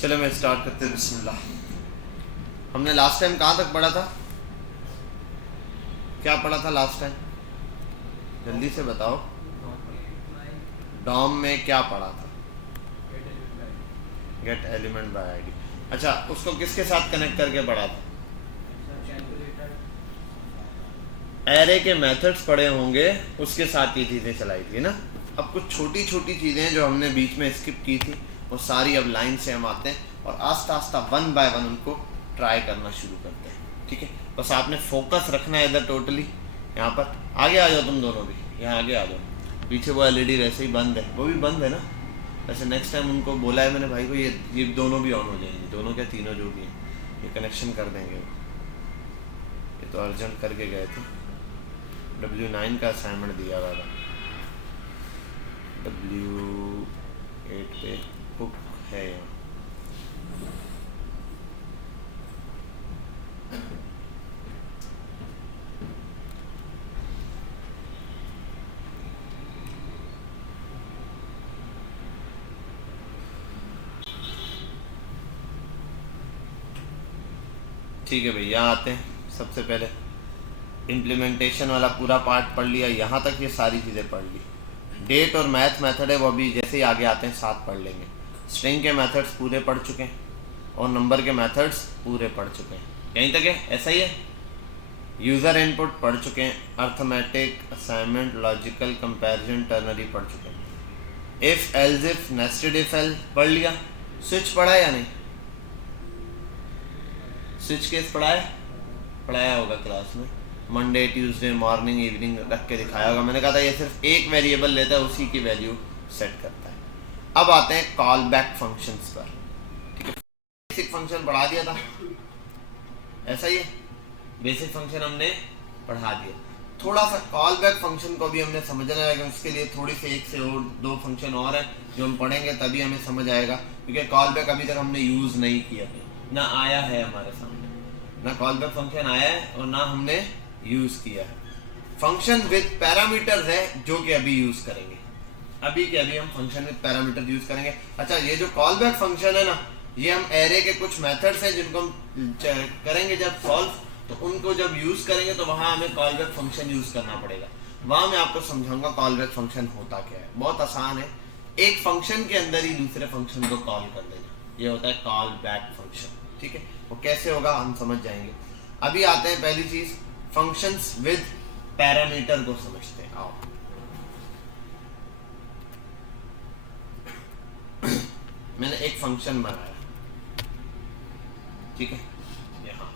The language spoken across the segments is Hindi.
चलो मैं स्टार्ट करते हैं। बिस्मिल्लाह। हमने लास्ट टाइम कहाँ तक पढ़ा था? क्या पढ़ा था लास्ट टाइम? जल्दी से बताओ। डॉम में क्या पढ़ा था? Gate element by ID. अच्छा, उसको किसके साथ कनेक्ट करके पढ़ा था? एरे के मेथड्स पढ़े होंगे, उसके साथ ये चीज़ें चलाई थी ना। अब कुछ छोटी छोटी चीज़ें जो हमने बीच में स्किप की थी वो सारी अब लाइन से हम आते हैं और आस्ता आस्ता वन बाय वन उनको ट्राई करना शुरू करते हैं। ठीक है, बस आपने फोकस रखना है इधर टोटली। यहाँ पर आगे आ जाओ, तुम दोनों भी यहाँ आगे आ जाओ। पीछे वो एलईडी वैसे ही बंद है, वो भी बंद है ना। वैसे नेक्स्ट टाइम उनको बोला है मैंने भाई को, ये दोनों भी ऑन हो जाएंगे, दोनों क्या तीनों जो भी हैं ये कनेक्शन कर देंगे। ये तो अर्जेंट करके गए थे। W9 का असाइनमेंट दिया हुआ था, W8 पे बुक है यहाँ। ठीक है भाई, यहाँ आते हैं। सबसे पहले इम्प्लीमेंटेशन वाला पूरा पार्ट पढ़ लिया, यहाँ तक ये सारी चीज़ें पढ़ ली। डेट और मैथ मेथड है वो अभी जैसे ही आगे आते हैं साथ पढ़ लेंगे। स्ट्रिंग के मेथड्स पूरे पढ़ चुके हैं और नंबर के मेथड्स पूरे पढ़ चुके हैं। यहीं तक है, ऐसा ही है। यूज़र इनपुट पढ़ चुके हैं, arithmetic, assignment, logical comparison, ternary पढ़ चुके हैं। If else if, nested if L पढ़ लिया। स्विच पढ़ा है या नहीं? स्विच केस पढ़ाया होगा क्लास में। मंडे, ट्यूसडे, मॉर्निंग, इवनिंग रख के दिखाया होगा। मैंने कहा था ये सिर्फ एक वेरिएबल लेता है, उसी की वैल्यू सेट करता है। अब आते हैं कॉल बैक फंक्शंस पर। ठीक है, बेसिक फंक्शन पढ़ा दिया था, ऐसा ही है। बेसिक फंक्शन हमने पढ़ा दिया। थोड़ा सा कॉल बैक फंक्शन को भी हमने समझना है, उसके लिए थोड़ी सी एक से और दो फंक्शन और है जो हम पढ़ेंगे तभी हमें समझ आएगा, क्योंकि कॉल बैक अभी तक हमने यूज़ नहीं किया, ना आया है हमारे सामने, ना कॉल बैक फंक्शन आया है और ना हमने यूज किया है। फंक्शन विद पैरामीटर्स है जो कि अभी यूज करेंगे। अभी के अभी हम फंक्शन विद पैरामीटर यूज करेंगे। अच्छा, ये जो कॉल बैक फंक्शन है ना, ये हम एरे के कुछ मेथड्स हैं जिनको हम करेंगे जब सॉल्व, तो उनको जब यूज करेंगे तो वहां हमें कॉल बैक फंक्शन यूज करना पड़ेगा। वहां मैं आपको समझाऊंगा कॉल बैक फंक्शन होता क्या है। बहुत आसान है, एक फंक्शन के अंदर ही दूसरे फंक्शन को कॉल कर देना, ये होता है कॉल बैक फंक्शन। ठीक है, वो कैसे होगा हम समझ जाएंगे। अभी आते हैं पहली चीज, फंक्शंस विद पैरामीटर को समझते हैं। आओ मैंने एक फंक्शन बनाया, ठीक है, यहाँ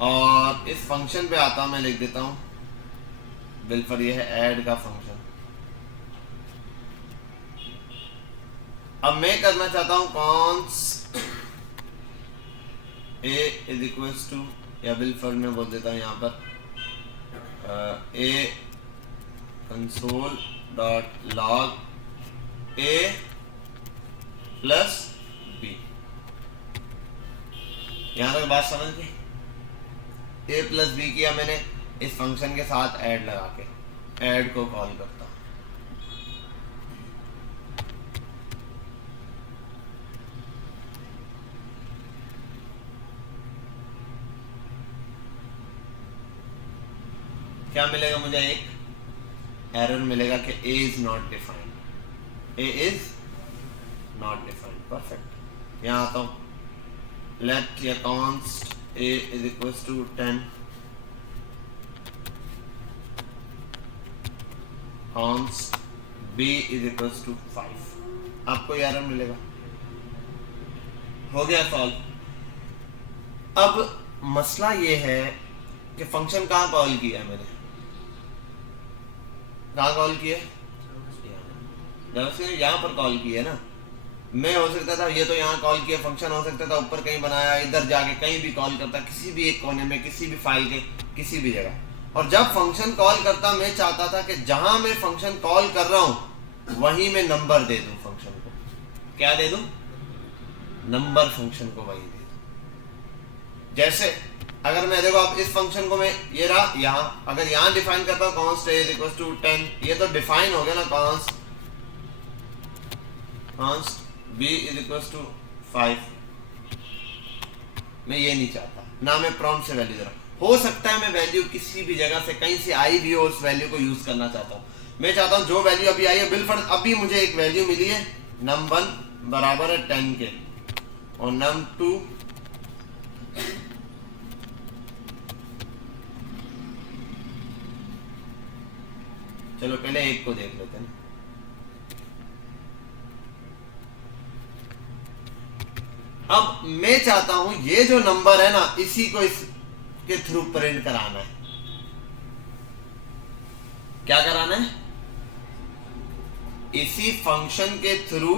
और इस फंक्शन पे आता हूं, मैं लिख देता हूं बिल्कुल, ये है ऐड का फंक्शन। अब मैं करना चाहता हूं const a is equals to, या बिल्कुल मैं बोल देता हूँ यहाँ पर a console dot log a plus b। यहाँ तक बात समझ गई? a प्लस b किया मैंने इस फंक्शन के साथ ऐड लगा के, ऐड को कॉल करता हूँ। क्या मिलेगा मुझे? एक एरर मिलेगा कि a is not defined, a is not defined. Perfect, यहाँ आता हूँ, लेट या const a is equal to 10, const b is equal to 5। आपको ये एरर मिलेगा। हो गया सॉल्व। अब मसला ये है कि फंक्शन कहाँ कॉल किया है मैंने, कहाँ कॉल किया? यहाँ पर कॉल किया ना। मैं हो सकता था ये तो यहाँ कॉल किया फंक्शन, हो सकता था ऊपर कहीं बनाया, इधर जाके कहीं भी कॉल करता, किसी भी एक कोने में, किसी भी फाइल के किसी भी जगह। और जब फंक्शन कॉल करता, मैं चाहता था कि जहां मैं फंक्शन कॉल कर रहा हूं वहीं मैं नंबर दे दूं फंक्शन को। क्या दे दूं? नंबर फंक्शन को वही दे दूं। जैसे अगर मैं देखो अब इस फंक्शन को मैं ये रहा यहाँ, अगर यहाँ डिफाइन करता हूँ const a is equal to 10, ये तो डिफाइन हो गया ना, const b is equal to 5। मैं ये नहीं चाहता ना, मैं प्रॉम्प्ट से वैल्यू दे रहा हूँ। हो सकता है मैं वैल्यू किसी भी जगह से कहीं से आई भी हो, उस वैल्यू को यूज करना चाहता हूँ। मैं चाहता हूँ जो वैल्यू अभी आई है बिलफर्ज अभी मुझे एक वैल्यू मिली है num1 बराबर है 10 के और num2 चलो पहले एक को देख लेते हैं। अब मैं चाहता हूं ये जो नंबर है ना इसी को इसके थ्रू प्रिंट कराना है। क्या कराना है? इसी फंक्शन के थ्रू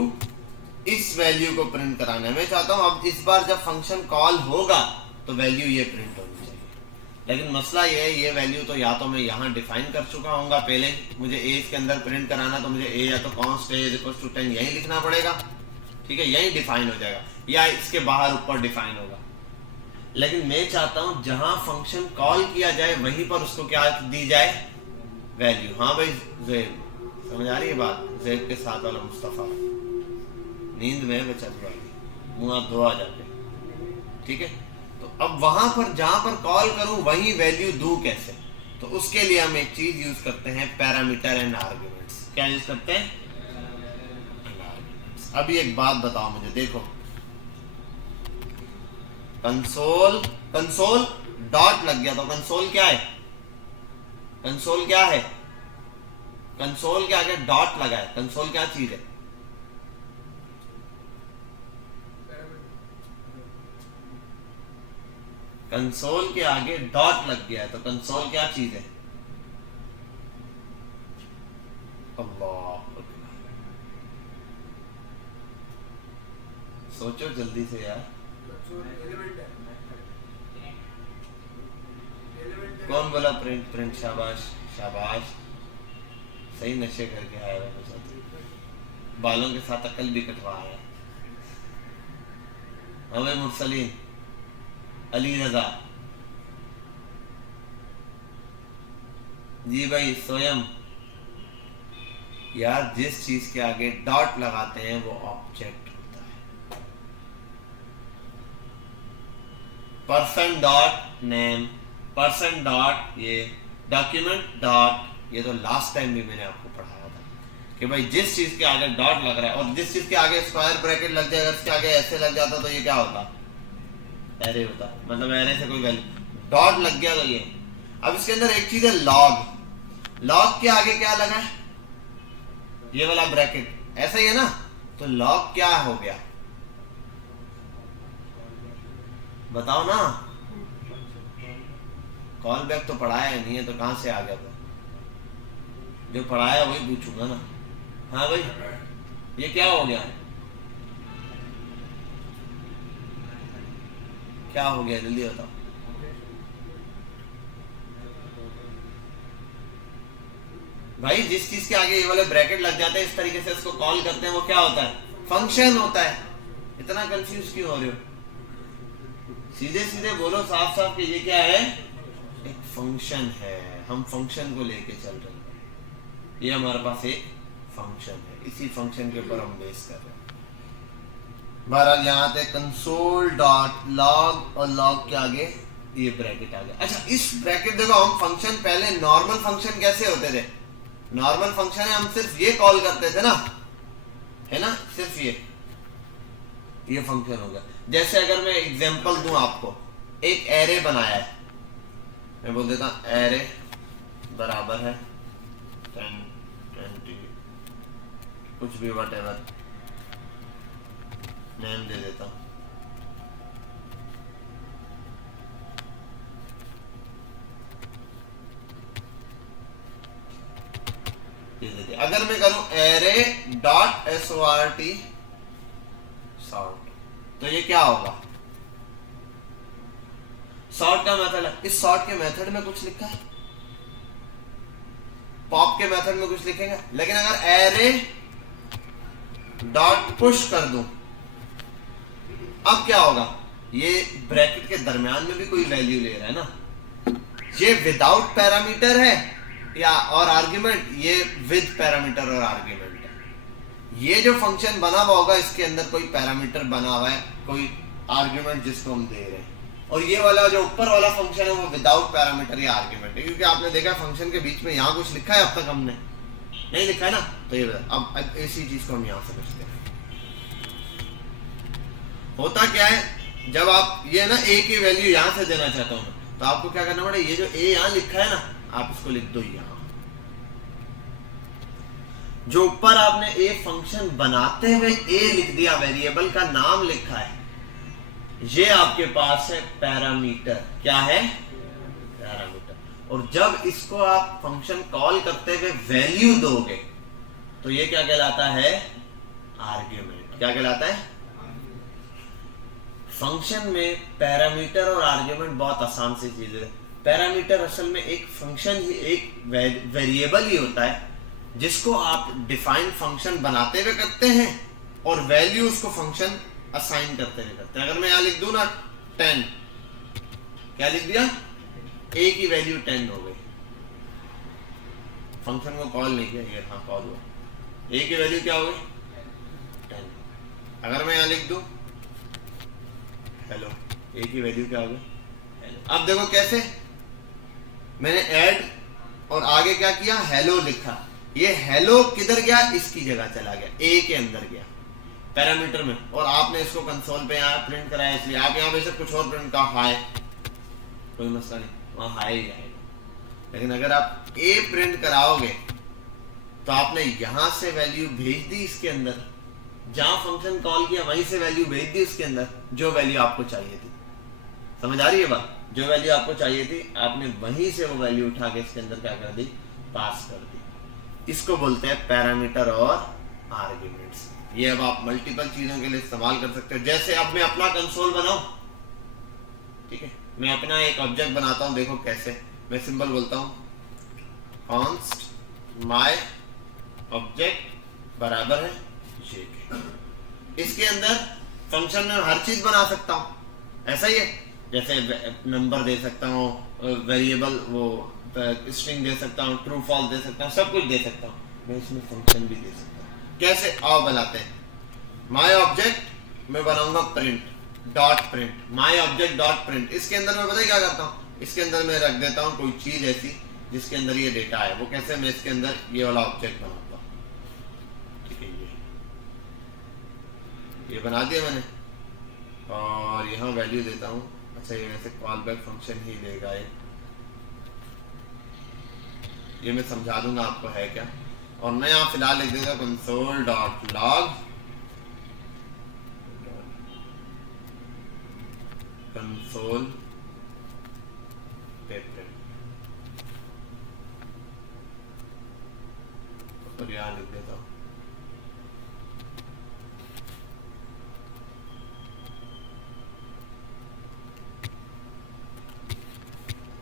इस वैल्यू को प्रिंट कराना है। मैं चाहता हूं अब इस बार जब फंक्शन कॉल होगा तो वैल्यू ये प्रिंट होनी चाहिए। लेकिन मसला ये है, ये वैल्यू तो या तो मैं यहां डिफाइन कर चुका हूंगा पहले, मुझे ए इसके अंदर प्रिंट कराना तो मुझे ए या तो const a is equal to 10 यही लिखना पड़ेगा, ठीक है, यही डिफाइन हो जाएगा, या इसके बाहर ऊपर डिफाइन होगा। लेकिन मैं चाहता हूं जहां फंक्शन कॉल किया जाए वहीं पर उसको क्या दी जाए? वैल्यू। हाँ भाई ज़ैब, समझ आ रही है बात? ज़ैब के साथ वाला मुस्तफ़ा नींद में बेचारी वाली, मुंह हाथ धो आ जाके, ठीक है। तो अब वहां पर जहां पर कॉल करूं वहीं वैल्यू दूं कैसे? तो उसके लिए हम एक चीज यूज करते हैं, पैरामीटर एंड आर्ग्यूमेंट्स। क्या यूज करते हैं? अभी एक बात बताओ मुझे, देखो कंसोल डॉट लग गया तो कंसोल क्या है? कंसोल क्या है? कंसोल के आगे डॉट लगा है, कंसोल क्या चीज है? कंसोल के आगे डॉट लग गया है तो कंसोल क्या चीज है? अल्लाह, सोचो जल्दी से यार। कौन बोला प्रिंट? प्रिंट, शाबाश शाबाश, सही नशे करके आया है, बालों के साथ अकल भी कटवा है। हमें मुरसलीन अली रजा जी भाई स्वयं। यार जिस चीज के आगे डॉट लगाते हैं वो ऑब्जेक्ट होता है। Person dot name, person dot ये, डॉक्यूमेंट डॉट ये तो लास्ट टाइम भी मैंने आपको पढ़ाया था कि भाई जिस चीज के आगे डॉट लग रहा है और जिस चीज के आगे स्क्वायर ब्रैकेट लग जाए, अगर इसके आगे ऐसे लग जाता तो ये क्या होता? एरे होता, मतलब एरे से कोई वैल्यू, डॉट लग गया तो ये। अब इसके अंदर एक चीज है लॉग। लॉग के आगे क्या लगा है? ये वाला ब्रैकेट, ऐसा ही है ना? तो लॉग क्या हो गया बताओ ना? कॉल बैक तो पढ़ाया नहीं है तो कहां से आ गया था? जो पढ़ाया वही पूछूंगा ना। हाँ भाई ये क्या हो गया? क्या हो गया जल्दी बताओ। भाई जिस चीज के आगे ये वाले ब्रैकेट लग जाते हैं इस तरीके से इसको कॉल करते हैं, वो क्या होता है? फंक्शन होता है। इतना कंफ्यूज क्यों हो रहे हो? सीधे सीधे बोलो साफ साफ कि ये क्या है? एक फंक्शन है। हम फंक्शन को लेके चल रहे हैं, ये हमारे पास एक फंक्शन है, इसी फंक्शन के ऊपर हम बेस कर रहे हैं। बहरहाल यहाँ आते कंसोल डॉट लॉग और लॉग के आगे ये ब्रैकेट आ गया। अच्छा इस ब्रैकेट देखो, हम फंक्शन पहले नॉर्मल फंक्शन कैसे होते थे? नॉर्मल फंक्शन है हम सिर्फ ये कॉल करते थे ना, है ना, सिर्फ ये फंक्शन हो गया। जैसे अगर मैं एग्जांपल दूं आपको, एक एरे बनाया है, मैं बोल देता हूं एरे बराबर है 10 20 कुछ भी व्हाटएवर नेम दे देता हूं। अगर मैं करूं एरे डॉट sort सॉर्ट, तो ये क्या होगा? सॉर्ट का मेथड है। इस सॉर्ट के मेथड में कुछ लिखा है, पॉप के मेथड में कुछ लिखेंगे। लेकिन अगर एरे डॉट पुश कर दूं, अब क्या होगा? ये ब्रैकेट के दरमियान में भी कोई वैल्यू ले रहा है ना। ये विदाउट पैरामीटर है या और आर्ग्यूमेंट, ये विद पैरामीटर और आर्ग्यूमेंट है। ये जो फंक्शन बना हुआ होगा इसके अंदर कोई पैरामीटर बना हुआ है, कोई आर्ग्यूमेंट जिसको हम दे रहे हैं, और ये वाला जो ऊपर वाला फंक्शन है वो विदाउट पैरामीटर या आर्ग्यूमेंट है, क्योंकि आपने देखा फंक्शन के बीच में यहाँ कुछ लिखा है, अब तक हमने नहीं लिखा है ना, तो ये अब इसी चीज को हम यहाँ समझते हैं। होता क्या है, जब आप ये ना ए की वैल्यू यहाँ से देना चाहता हूँ तो आपको क्या करना पड़ेगा, ये जो ए यहाँ लिखा है ना, आप इसको लिख दो यहाँ। जो ऊपर आपने ए फंक्शन बनाते हुए ए लिख दिया, वेरिएबल का नाम लिखा है, ये आपके पास है पैरामीटर। क्या है? पैरामीटर। और जब इसको आप फंक्शन कॉल करते हुए वैल्यू दोगे तो ये क्या कहलाता है? आर्ग्यूमेंट। क्या कहलाता है? फंक्शन में पैरामीटर और आर्ग्यूमेंट बहुत आसान सी चीज है। पैरामीटर असल में एक फंक्शन ही, एक वेरिएबल ही होता है जिसको आप डिफाइन फंक्शन बनाते हुए करते हैं और वैल्यू उसको फंक्शन असाइन करते हुए करते हैं। अगर मैं यहां लिख दूं ना 10, क्या लिख दिया? ए की वैल्यू 10 हो गई, फंक्शन को कॉल नहीं किया, ये हाँ कॉल हुआ, ए की वैल्यू क्या हो गई? 10। अगर मैं यहां लिख दूं हेलो, ए की वैल्यू क्या हो गई? हेलो। अब देखो कैसे मैंने ऐड और आगे क्या किया? हेलो लिखा। ये हेलो किधर गया? इसकी जगह चला गया, ए के अंदर गया पैरामीटर में, और आपने इसको कंसोल पे यहाँ प्रिंट कराया, इसलिए आप यहाँ बेशक कुछ और प्रिंट का हाय, कोई मसला नहीं, वहां हाय ही आएगा। लेकिन अगर आप ए प्रिंट कराओगे तो आपने यहां से वैल्यू भेज दी इसके अंदर, जहां फंक्शन कॉल किया वहीं से वैल्यू भेज दी उसके अंदर, जो वैल्यू आपको चाहिए थी। समझ आ रही है बात? जो वैल्यू आपको चाहिए थी आपने वहीं से वो वैल्यू उठा के इसके अंदर क्या कर दी? पास कर दी। इसको बोलते हैं पैरामीटर और आर्ग्यूमेंट्स। ये अब आप मल्टीपल चीजों के लिए इस्तेमाल कर सकते हो। जैसे अब मैं अपना कंसोल बनाऊं, ठीक है, मैं अपना एक ऑब्जेक्ट बनाता हूं, देखो कैसे। मैं सिंबल बोलता हूं const my ऑब्जेक्ट बराबर है ये के। इसके अंदर फंक्शन में हर चीज बना सकता हूं, ऐसा ही है, जैसे नंबर दे सकता हूं, वेरिएबल वो स्ट्रिंग दे सकता हूं, ट्रू फॉल्स दे सकता हूं, सब कुछ दे सकता हूं। मैं इसमें फंक्शन भी दे सकता हूं। कैसे? आओ बनाते हैं। माय ऑब्जेक्ट मैं बनाऊंगा print dot print, my object dot print. इसके अंदर मैं पता क्या करता हूं? इसके अंदर मैं रख देता हूं कोई चीज ऐसी जिसके अंदर ये डेटा है। वो कैसे? मैं इसके अंदर ये वाला ऑब्जेक्ट बनाता हूं, ठीक है, ये बना दिया मैंने, और यहाँ वैल्यू देता हूँ। अच्छा, ये वैसे कॉल बैक फंक्शन ही देगा ये मैं समझा दूंगा आपको है क्या। और मैं यहाँ फिलहाल लिख देगा console dot log console paper, और यहाँ लिख देता हूँ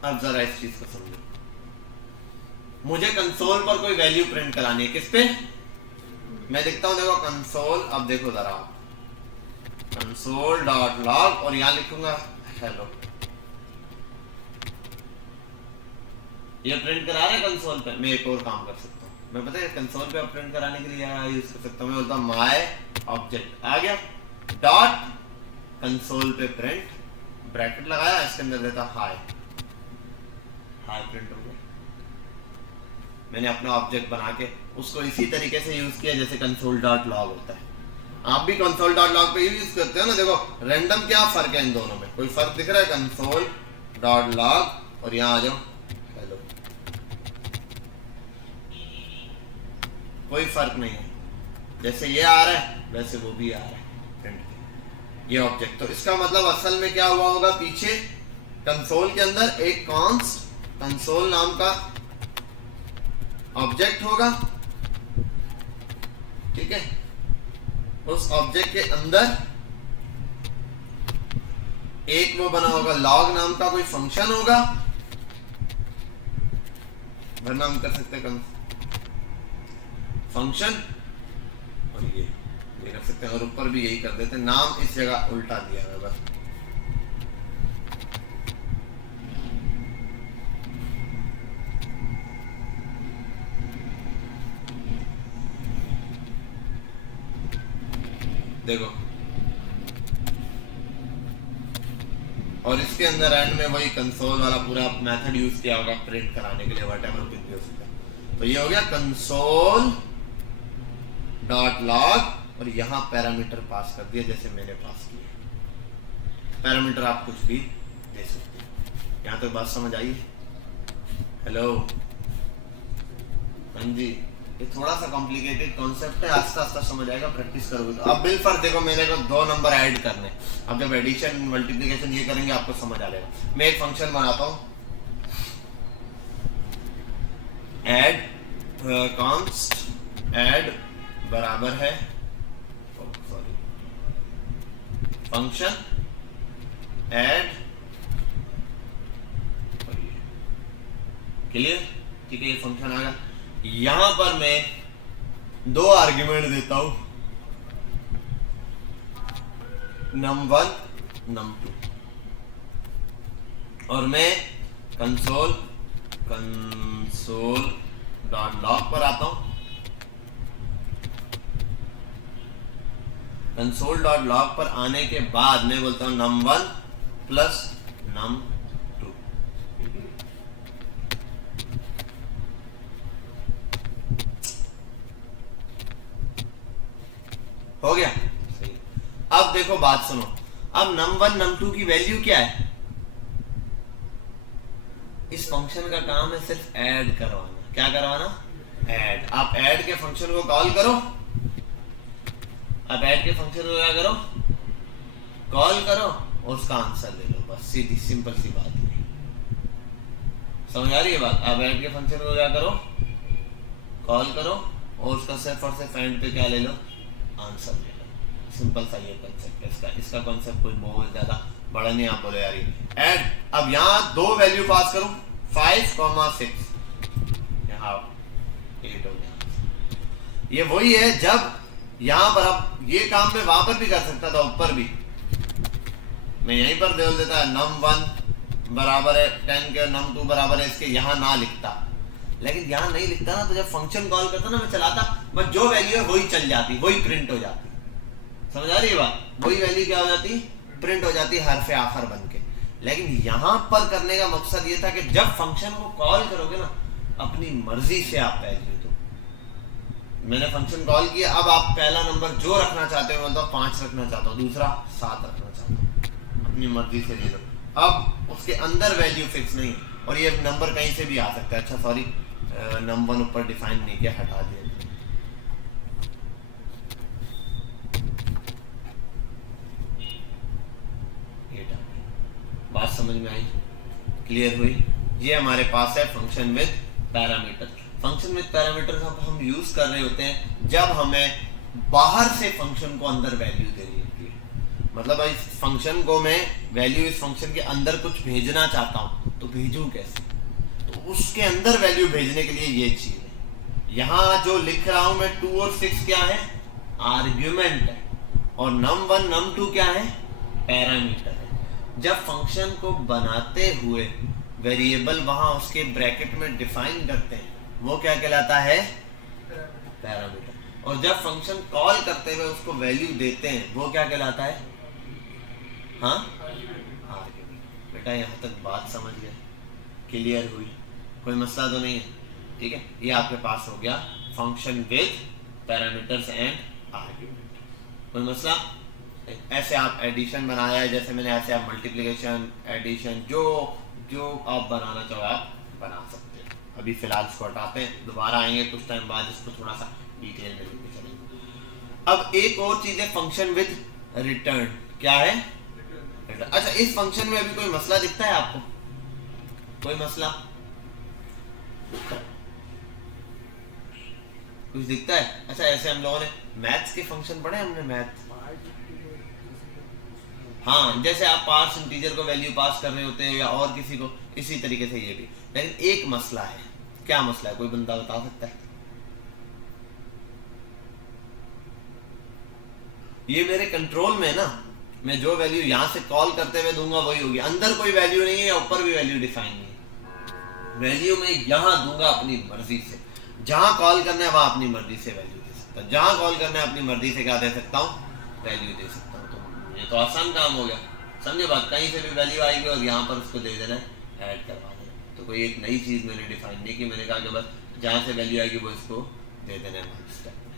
अब जरा इस चीज को समझो। मुझे कंसोल पर कोई वैल्यू प्रिंट करानी है, किस पे? मैं लिखता हूं, देखो कंसोल, अब देखो जरा कंसोल डॉट लॉग, और यहां लिखूंगा हेलो। ये प्रिंट करा रहे कंसोल पे। मैं एक और काम कर सकता हूं, मैं पता है कंसोल पे अब प्रिंट कराने के लिए यूज कर सकता हूं। मैं बोलता हूं माय ऑब्जेक्ट आ गया, डॉट कंसोल पे प्रिंट, ब्रैकेट लगाया, इसके अंदर देता हाय, हाय प्रिंट हो गया। मैंने अपना ऑब्जेक्ट बना के उसको इसी तरीके से यूज किया जैसे कंसोल डॉट लॉग होता है। आप भी कंसोल डॉट लॉग पे यूज करते हो ना। देखो रैंडम क्या फर्क है इन दोनों में? कोई फर्क दिख रहा है? कंसोल डॉट लॉग और यहाँ आ जाओ हेलो, कोई फर्क नहीं है। जैसे ये आ रहा है वैसे वो भी आ रहा है प्रिंट, ये ऑब्जेक्ट। तो इसका मतलब असल में क्या हुआ होगा? पीछे कंसोल के अंदर एक कॉन्स्ट कंसोल नाम का ऑब्जेक्ट होगा, ठीक है। उस ऑब्जेक्ट के अंदर एक वो बना होगा लॉग नाम का कोई फंक्शन होगा, वरना हम कर सकते हैं फंक्शन, और ये कर सकते हैं, और ऊपर भी यही कर देते हैं। नाम इस जगह उल्टा दिया है बस। देखो, और इसके अंदर एंड में वही कंसोल वाला पूरा मेथड यूज किया होगा प्रिंट कराने के लिए, व्हाटएवर कुछ भी हो सकता है। तो ये हो गया कंसोल डॉट लॉग, और यहाँ पैरामीटर पास कर दिया जैसे मैंने पास किया। पैरामीटर आप कुछ भी दे सकते हैं। यहाँ तक बात समझ आई? हेलो, हाँ जी, ये थोड़ा सा कॉम्प्लिकेटेड कॉन्सेप्ट है, आस्ता आस्ता समझ आएगा, प्रैक्टिस करोगे तो। अब बिल पर देखो, मैंने को 2 नंबर ऐड करने, अब जब एडिशन मल्टीप्लिकेशन ये करेंगे आपको समझ आ जाएगा। मैं एक फंक्शन बनाता हूँ, ऐड कॉन्स्ट ऐड बराबर है, सॉरी, फंक्शन ऐड, क्लियर? ठीक है, ये फंक्शन आ गया। यहां पर मैं 2 आर्ग्यूमेंट देता हूं, num1 num2, और मैं कंसोल डॉट लॉग पर आता हूं। कंसोल डॉट लॉग पर आने के बाद मैं बोलता हूं num1 प्लस num2। हो गया? सही। अब देखो, बात सुनो, अब num1 num2 की वैल्यू क्या है? इस फंक्शन का काम है सिर्फ ऐड करवाना। क्या करवाना? ऐड। आप ऐड के फंक्शन को कॉल करो, अब ऐड के फंक्शन को क्या करो? कॉल करो और उसका आंसर ले लो, बस सीधी सिंपल सी बात है। समझ आ रही है बात? अब ऐड के फंक्शन को क्या करो? कॉल करो और उसका सिर्फ और सिर्फ एंड पे क्या ले लो? आंसर ले लो। सिंपल सा ये कंसेप्ट है इसका कॉन्सेप्ट कोई बहुत ज्यादा बड़ा नहीं। आप बोले यार ऐड, अब यहाँ 2 वैल्यू पास करूं, 5,6, यहाँ 8 हो गया। ये वही है जब यहाँ पर, अब ये काम मैं वहां पर भी कर सकता था, ऊपर भी मैं यहीं पर बोल देता num1 बराबर है 10 के, num2 बराबर है इसके, यहाँ ना लिखता, लेकिन यहाँ नहीं लिखता ना, तो जब फंक्शन कॉल करता ना मैं चलाता, बस जो वैल्यू है वही चल जाती, वही प्रिंट हो जाती। समझ आ रही है बात? वही वैल्यू क्या हो जाती? प्रिंट हो जाती, हरफ आखर बन के। लेकिन यहां पर करने का मकसद ये था कि जब फंक्शन को कॉल करोगे ना, अपनी मर्जी से आप वैल्यू दो। मैंने फंक्शन कॉल किया, अब आप पहला नंबर जो रखना चाहते हो, मतलब 5 रखना चाहता हूँ, दूसरा 7 रखना चाहता हूँ, अपनी मर्जी से ले लो। अब उसके अंदर वैल्यू फिक्स नहीं, और ये नंबर कहीं से भी आ सकता है। अच्छा सॉरी, num1 ऊपर डिफाइन नहीं किया, हटा दिया। बात समझ में आई? क्लियर हुई? ये हमारे पास है function with parameter. Function with parameter हम यूज कर रहे होते हैं जब हमें बाहर से फंक्शन को अंदर वैल्यू देनी होती है। मतलब इस फंक्शन को मैं वैल्यू इस फंक्शन के अंदर कुछ भेजना चाहता हूं, तो भेजूं कैसे? तो उसके अंदर वैल्यू भेजने के लिए ये चीज है। यहां जो लिख रहा हूं मैं 2 और 6 क्या है? आर्ग्यूमेंट है, और num1 num2 क्या है? पैरामीटर है। जब फंक्शन को बनाते हुए वेरिएबल वहां उसके ब्रैकेट में डिफाइन करते हैं, वो क्या कहलाता है? पैरामीटर। और जब फंक्शन कॉल करते हुए उसको वैल्यू देते हैं, वो क्या कहलाता है? हाँ, आर्ग्यूमेंट। बेटा यहाँ तक बात समझ गए? क्लियर हुई? कोई मसला तो नहीं है? ठीक है, ये आपके पास हो गया function with parameters and argument. कोई मसला? ऐसे आप एडिशन बनाया है जैसे मैंने, ऐसे आप मल्टीप्लिकेशन, एडिशन, जो जो आप बनाना चाहो आप बना सकते हैं। अभी फिलहाल इसको हटाते हैं, दोबारा आएंगे कुछ टाइम बाद, इसको थोड़ा सा डिटेल में लेके चलेंगे। अब एक और चीज है फंक्शन विद रिटर्न। क्या है? रिटर्न। अच्छा, इस फंक्शन में अभी कोई मसला दिखता है आपको? कोई मसला कुछ दिखता है? अच्छा, ऐसे हम लोगों ने मैथ्स के फंक्शन पढ़े, हमने मैथ, हाँ, जैसे आप पार्स इंटीजर को वैल्यू पास कर रहे होते हैं या और किसी को, इसी तरीके से ये भी। लेकिन एक मसला है। क्या मसला है? कोई बंदा बता सकता है? ये मेरे कंट्रोल में है ना, मैं जो वैल्यू यहां से कॉल करते हुए दूंगा वही होगी। अंदर कोई वैल्यू नहीं है या ऊपर भी वैल्यू डिफाइन नहीं है। वैल्यू मैं यहां दूंगा अपनी मर्जी से, जहां कॉल करना है वहां अपनी मर्जी से वैल्यू दे सकता हूं। जहां कॉल करना है अपनी मर्जी से क्या दे सकता हूं? वैल्यू दे सकता हूँ। तो ये तो आसान काम हो गया, समझे बात। कहीं से भी वैल्यू आएगी और यहाँ पर उसको दे देना है, ऐड करवा देना। तो कोई एक नई चीज़ मैंने डिफाइन नहीं की, मैंने कहा कि बस जहाँ से वैल्यू आएगी वो इसको दे देना है स्टेप में,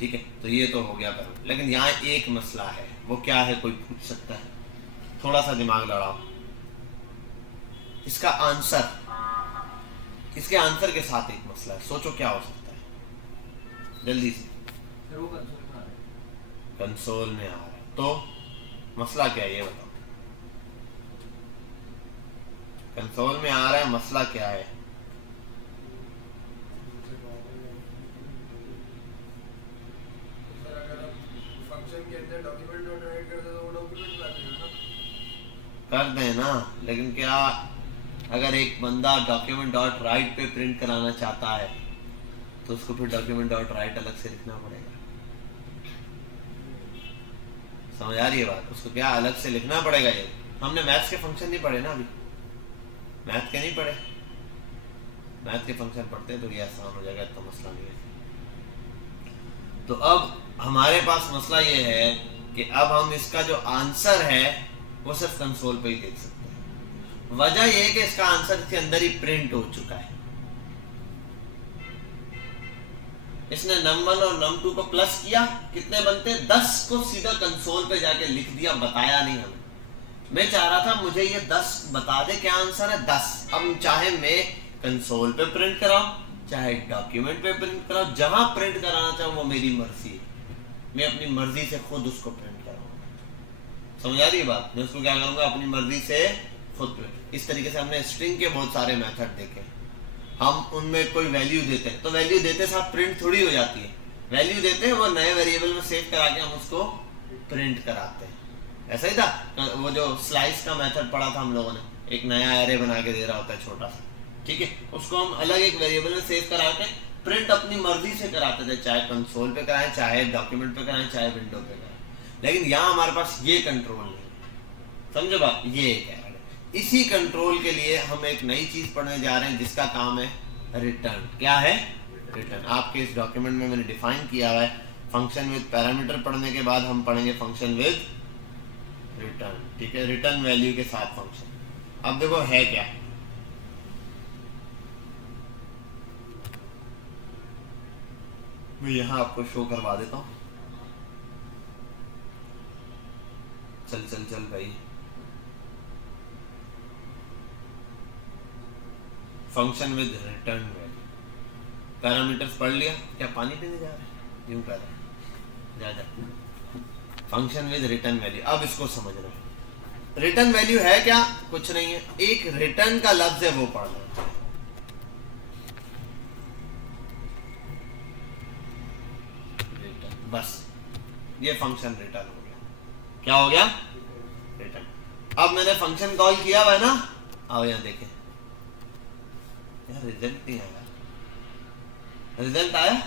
ठीक है। तो ये तो हो गया पैरामीटर। लेकिन यहाँ एक मसला है, वो क्या है, कोई पूछ सकता है, थोड़ा सा दिमाग लड़ाओ। इसका आंसर, इसके आंसर के साथ एक मसला है, सोचो क्या हो सकता है जल्दी से। कंसोल में आ रहा है, तो मसला क्या है ये बताओ। कंसोल में आ रहा है, मसला क्या है? कर देना, लेकिन क्या अगर एक बंदा डॉक्यूमेंट डॉट राइट पे प्रिंट कराना चाहता है तो उसको फिर डॉक्यूमेंट डॉट राइट अलग से लिखना पड़ेगा। समझ आ रही है बात? उसको क्या अलग से लिखना पड़ेगा। ये हमने मैथ्स के फंक्शन नहीं पढ़े ना अभी, मैथ के नहीं पढ़े। मैथ के फंक्शन पढ़ते तो ये आसान हो जाएगा, इतना मसला नहीं है। तो अब हमारे पास मसला ये है कि अब हम इसका जो आंसर है वो सिर्फ कंसोल पे ही देख सकते हैं। वजह यह है कि इसका आंसर इसके अंदर ही प्रिंट हो चुका है। इसने num1 और num2 को प्लस किया, कितने बनते? 10 को सीधा कंसोल पे जाके लिख दिया, बताया नहीं हमें। मैं चाह रहा था मुझे ये 10 बता दे क्या आंसर है 10। अब चाहे मैं कंसोल पे प्रिंट कराऊं, चाहे डॉक्यूमेंट पे प्रिंट कराऊं, जहां प्रिंट कराना चाहूं वो मेरी मर्जी है। मैं अपनी मर्जी से खुद उसको प्रिंट कराऊंगा। समझ आ रही है बात? मैं उसको क्या करूंगा, अपनी मर्जी से खुद प्रिंट। इस तरीके से हमने स्ट्रिंग के बहुत सारे मेथड देखे। हम उनमें कोई वैल्यू देते हैं तो वैल्यू देते साथ प्रिंट थोड़ी हो जाती है। वैल्यू देते हैं, वो नए वेरिएबल में सेव करा के हम उसको प्रिंट कराते हैं। ऐसा ही था वो जो स्लाइस का मेथड पढ़ा था हम लोगों ने, एक नया एरे बना के दे रहा होता है छोटा सा, ठीक है। उसको हम अलग एक वेरिएबल में सेव करा के प्रिंट अपनी मर्जी से कराते थे, चाहे कंसोल पे कराएं, चाहे डॉक्यूमेंट पे कराएं, चाहे विंडो पे कराएं। लेकिन यहाँ हमारे पास ये कंट्रोल नहीं है, समझो बात। ये एक है, इसी कंट्रोल के लिए हम एक नई चीज पढ़ने जा रहे हैं जिसका काम है रिटर्न। क्या है? रिटर्न। आपके इस डॉक्यूमेंट में मैंने डिफाइन किया हुआ है। फंक्शन विद पैरामीटर पढ़ने के बाद हम पढ़ेंगे फंक्शन विद रिटर्न, ठीक है, रिटर्न वैल्यू के साथ फंक्शन। अब देखो है क्या, मैं यहां आपको शो करवा देता हूं। चल चल चल भाई, function with return value. Parameters पढ़ लिया, क्या पानी पीने जा रहे हैं? यूं कर रहे जा। फंक्शन विद रिटर्न वैल्यू, अब इसको समझना है। रिटर्न वैल्यू है क्या? कुछ नहीं है, एक रिटर्न का लफ्ज है वो पढ़ना है। रिटर्न, बस ये फंक्शन रिटर्न हो गया। क्या हो गया? रिटर्न। अब मैंने फंक्शन कॉल किया हुआ है ना, आओ यहां देखें। यार रिजल्ट नहीं आया। रिजल्ट आया?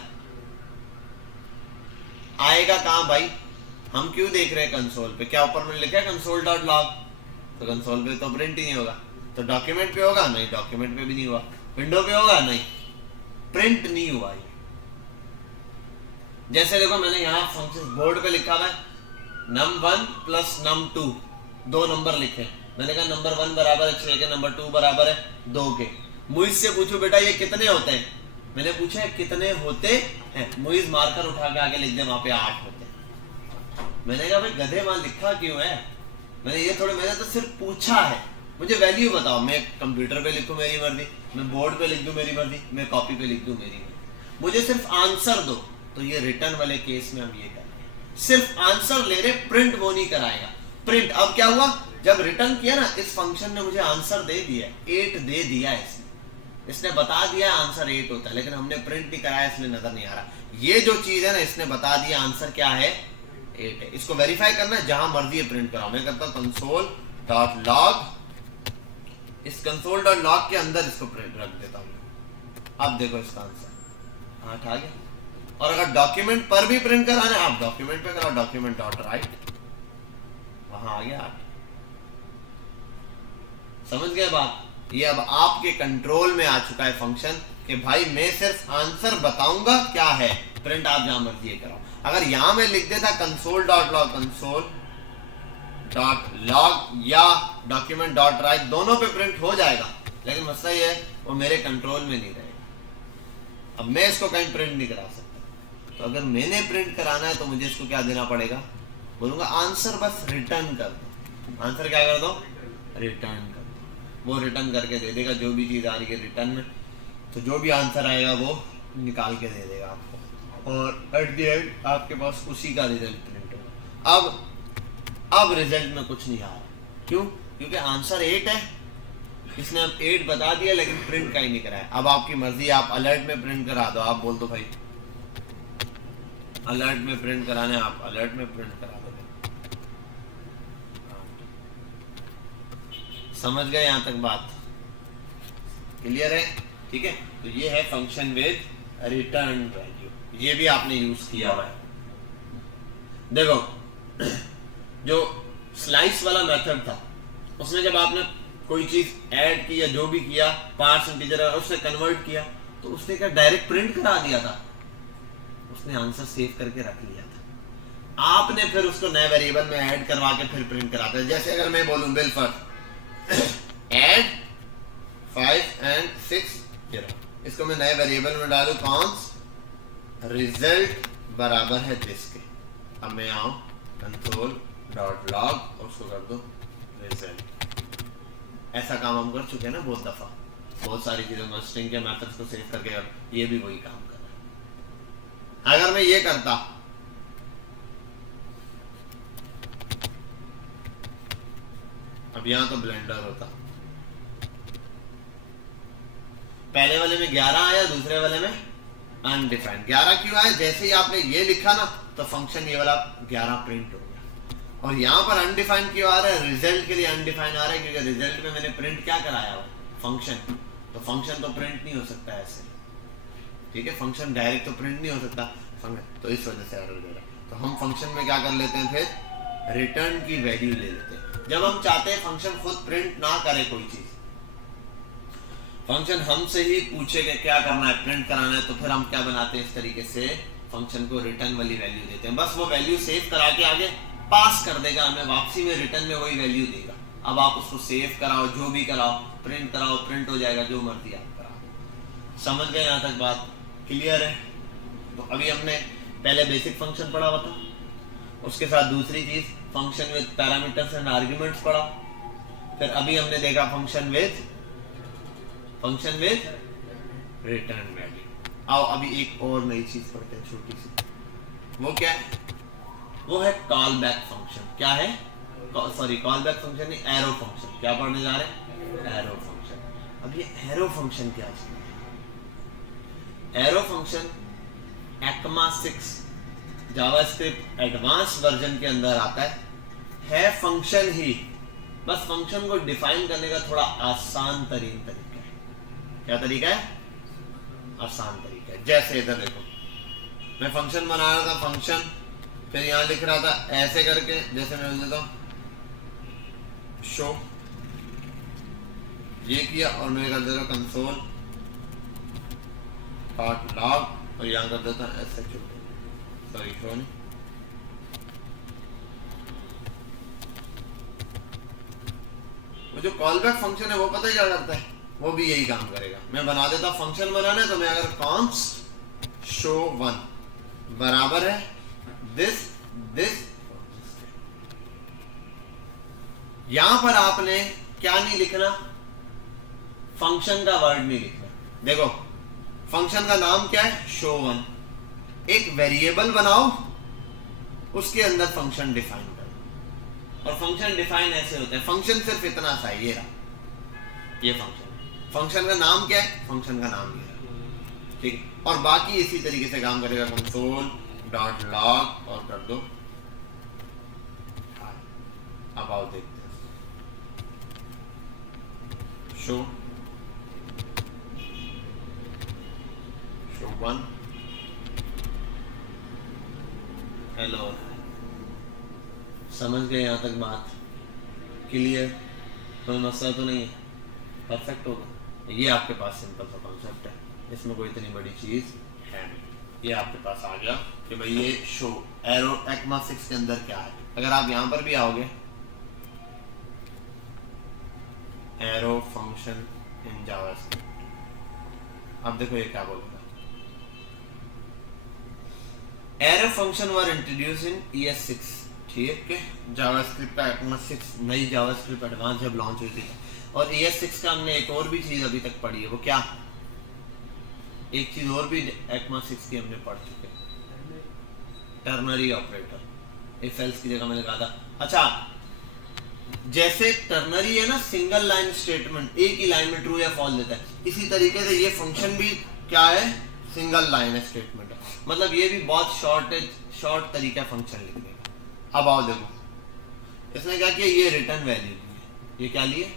आएगा कहां भाई? हम क्यों देख रहे हैं कंसोल पे? क्या ऊपर में लिखा है कंसोल डॉट लॉग? तो कंसोल पे तो प्रिंट ही नहीं होगा। तो डॉक्यूमेंट पे होगा? नहीं, डॉक्यूमेंट पे भी नहीं हुआ। विंडो पे होगा? नहीं, प्रिंट नहीं हुआ ये। जैसे देखो मैंने यहाँ फंक्शन बोर्ड पे लिखा हुआ है num1 प्लस num2, 2 नंबर लिखे। मैंने कहा नंबर 1 बराबर है 6 के, नंबर 2 बराबर है 2 के। मुझसे पूछो बेटा ये कितने होते हैं? मैंने पूछा है कितने होते हैं, मुइज मार्कर उठा के आगे लिख दे वहां पे 8 होते हैं। मैंने कहा भाई गधे वहां लिखा क्यों है? मैंने तो सिर्फ पूछा है, मुझे वैल्यू बताओ। मैं कंप्यूटर पे लिखूं मेरी मर्जी, मैं बोर्ड पे लिख दूं मेरी मर्जी, मैं कॉपी पे लिख दूं मेरी मर्जी, मुझे सिर्फ आंसर दो। तो ये रिटर्न वाले केस में हम ये करेंगे, सिर्फ आंसर ले रहे, प्रिंट वो नहीं कराएगा। प्रिंट अब क्या हुआ, जब रिटर्न किया ना, इस फंक्शन ने मुझे आंसर दे दिया, 8 दे दिया। इसने बता दिया आंसर 8 होता है, लेकिन हमने प्रिंट नहीं कराया इसलिए नजर नहीं आ रहा। ये जो चीज है ना, इसने बता दिया आंसर क्या है, 8 है। इसको वेरीफाई करना है, जहां मर्जी है प्रिंट कराओ। मैं करता हूं कंसोल डॉट लॉग, इस कंसोल डॉट लॉग के अंदर इसको प्रिंट रख देता हूं। अब देखो इसका आंसर 8 आ गया। और अगर डॉक्यूमेंट पर भी प्रिंट कराना है, आप डॉक्यूमेंट पे कराओ, डॉक्यूमेंट डॉट राइट, वहां आ गया 8। समझ गए बात? ये अब आपके कंट्रोल में आ चुका है फंक्शन कि भाई मैं सिर्फ आंसर बताऊंगा क्या है, प्रिंट आप जहां मर्जी कराओ। अगर यहां मैं लिख देता कंसोल डॉट लॉग या डॉक्यूमेंट डॉट राइट, दोनों पे प्रिंट हो जाएगा, लेकिन मसला ये है वो मेरे कंट्रोल में नहीं रहेगा। अब मैं इसको कहीं प्रिंट नहीं करा सकता, तो अगर मैंने प्रिंट कराना है तो मुझे इसको क्या देना पड़ेगा, बोलूंगा आंसर बस रिटर्न कर दो। आंसर क्या कर दो, रिटर्न कर दो। वो रिटर्न करके दे देगा जो भी चीज़ आ रही है रिटर्न में, तो जो भी आंसर आएगा वो निकाल के दे देगा आपको, और एट द एंड आपके पास उसी का रिजल्ट प्रिंट होगा। अब रिजल्ट में कुछ नहीं आ रहा, क्यों? क्योंकि आंसर 8 है, इसने अब 8 बता दिया लेकिन प्रिंट का ही नहीं कराया। अब आपकी मर्जी, आप अलर्ट में प्रिंट करा दो, आप बोल दो भाई अलर्ट में प्रिंट कराने, आप अलर्ट में प्रिंट करा दो। समझ गए यहां तक बात? क्लियर है? ठीक है, तो ये है फंक्शन विद रिटर्न वैल्यू, ये भी आपने यूज किया हुआ है। देखो जो स्लाइस वाला मेथड था, उसमें जब आपने कोई चीज ऐड की या जो भी किया, पार्ट्स इंटीजर और उसने कन्वर्ट किया, तो उसने क्या डायरेक्ट प्रिंट करा दिया था? उसने आंसर सेव करके रख लिया था। आपने फिर उसको नए वेरिएबल में ऐड करवा के फिर प्रिंट कराते हैं। जैसे अगर मैं बोलूं बिल फर्स्ट ऐड 5 and 6 0, इसको मैं नए वेरिएबल में डालू कॉन्स रिजल्ट बराबर है जिसके। अब मैं आऊं कंसोल डॉट लॉग और उसको कर दो रिजल्ट। ऐसा काम हम कर चुके हैं ना बहुत दफा, बहुत सारी चीजों में स्ट्रिंग के मेथड्स को सेव करके, ये भी वही काम कर रहा है। अगर मैं ये करता अब यहां तो ब्लेंडर होता, पहले वाले में 11 आया, दूसरे वाले में अनडिफाइंड। 11 क्यों आया? जैसे ही आपने ये लिखा ना तो फंक्शन ये वाला 11 प्रिंट हो गया। और यहां पर अनडिफाइंड क्यों आ रहा है? रिजल्ट के लिए अनडिफाइंड आ रहा है, क्योंकि रिजल्ट में मैंने प्रिंट क्या कराया हो, फंक्शन। तो फंक्शन तो प्रिंट नहीं हो सकता ऐसे, ठीक है? फंक्शन डायरेक्ट तो प्रिंट नहीं हो सकता, तो इस वजह से एरर दे रहा है। तो हम फंक्शन में क्या कर लेते हैं, फिर रिटर्न की वैल्यू ले लेते हैं। जब हम चाहते हैं फंक्शन खुद प्रिंट ना करे कोई चीज, फंक्शन हमसे ही पूछे कि क्या करना है, प्रिंट कराना है, तो फिर हम क्या बनाते हैं, इस तरीके से फंक्शन को रिटर्न वाली वैल्यू देते हैं। बस वो वैल्यू सेव करा के आगे पास कर देगा हमें, वापसी में रिटर्न में वही वैल्यू देगा। अब आप उसको सेव कराओ, जो भी कराओ, प्रिंट कराओ, प्रिंट हो जाएगा, जो मर्जी आप कराओ। समझ गए यहां तक बात? क्लियर है? तो अभी हमने पहले बेसिक फंक्शन पढ़ा हुआ था, उसके साथ दूसरी चीज function with parameters and arguments पढ़ा, फिर अभी हमने देखा फंक्शन विद रिटर्न वैल्यू। आओ अभी एक और नई चीज पढ़ते हैं, छोटी सी। वो क्या है? वो है कॉल बैक फंक्शन। क्या है? सॉरी, कॉल बैक फंक्शन नहीं, एरो फंक्शन। क्या पढ़ने जा रहे हैं? Arrow function. अब ये एरो फंक्शन क्या है? Arrow function ECMA 6 JavaScript advance version के अंदर आता है फंक्शन ही, बस फंक्शन को डिफाइन करने का थोड़ा आसान तरीका है। क्या तरीका है? आसान तरीका है। जैसे इधर देखो, मैं फंक्शन बना रहा था, फंक्शन, फिर यहां लिख रहा था ऐसे करके, जैसे मैं बोल देता हूं शो, ये किया, और मैं कर देता हूं कंसोल डॉट लॉग, और यहां कर देता हूं ऐसे, सॉरी शो नहीं, वो जो कॉल बैक फंक्शन है वो पता है क्या करता है? वो भी यही काम करेगा। मैं बना देता फंक्शन बनाना है, तो मैं अगर कॉन्स्ट शो 1 बराबर है दिस, यहां पर आपने क्या नहीं लिखना, फंक्शन का वर्ड नहीं लिखना। देखो फंक्शन का नाम क्या है? शो 1। एक वेरिएबल बनाओ, उसके अंदर फंक्शन डिफाइन करो, और फंक्शन डिफाइन ऐसे होता है, फंक्शन सिर्फ इतना सा है, ये रहा ये फंक्शन का नाम क्या है? फंक्शन का नाम ये रहा, ठीक है? और बाकी इसी तरीके से काम करेगा, कंसोल डॉट लॉग और कर दो। अब आओ देखते हैं, शो 1 हेलो। समझ गए यहां तक बात? क्लियर? कोई मसला तो नहीं है? परफेक्ट होगा। ये आपके पास सिंपल सा कॉन्सेप्ट है, इसमें कोई इतनी बड़ी चीज है नहीं। ये आपके पास आ गया कि भाई ये शो एरो ECMAScript के अंदर क्या है। अगर आप यहां पर भी आओगे, एरो फंक्शन इन जावास्क्रिप्ट, अब देखो ये क्या बोलेगा। एरो फंक्शन वर इंट्रोड्यूस इन ES6, ठीक है, जावास्क्रिप्ट का ECMAScript नई जावास्क्रिप्ट एडवांस जब लॉन्च हुई थी। और ES6 का हमने एक और भी चीज अभी तक पढ़ी है, वो क्या, एक चीज और भी ECMAScript की हमने पढ़ चुके, टर्नरी ऑपरेटर। इफ एल्स की जगह मैंने कहा था। अच्छा, जैसे टर्नरी है ना, सिंगल लाइन स्टेटमेंट, एक ही लाइन में ट्रू या फॉल्स देता है, इसी तरीके से ये फंक्शन भी क्या है, सिंगल लाइन स्टेटमेंट है। मतलब ये भी बहुत शॉर्ट तरीका फंक्शन लिखने का। अब आओ देखो, इसने क्या किया, ये रिटर्न वैल्यू ली, ये क्या लिए,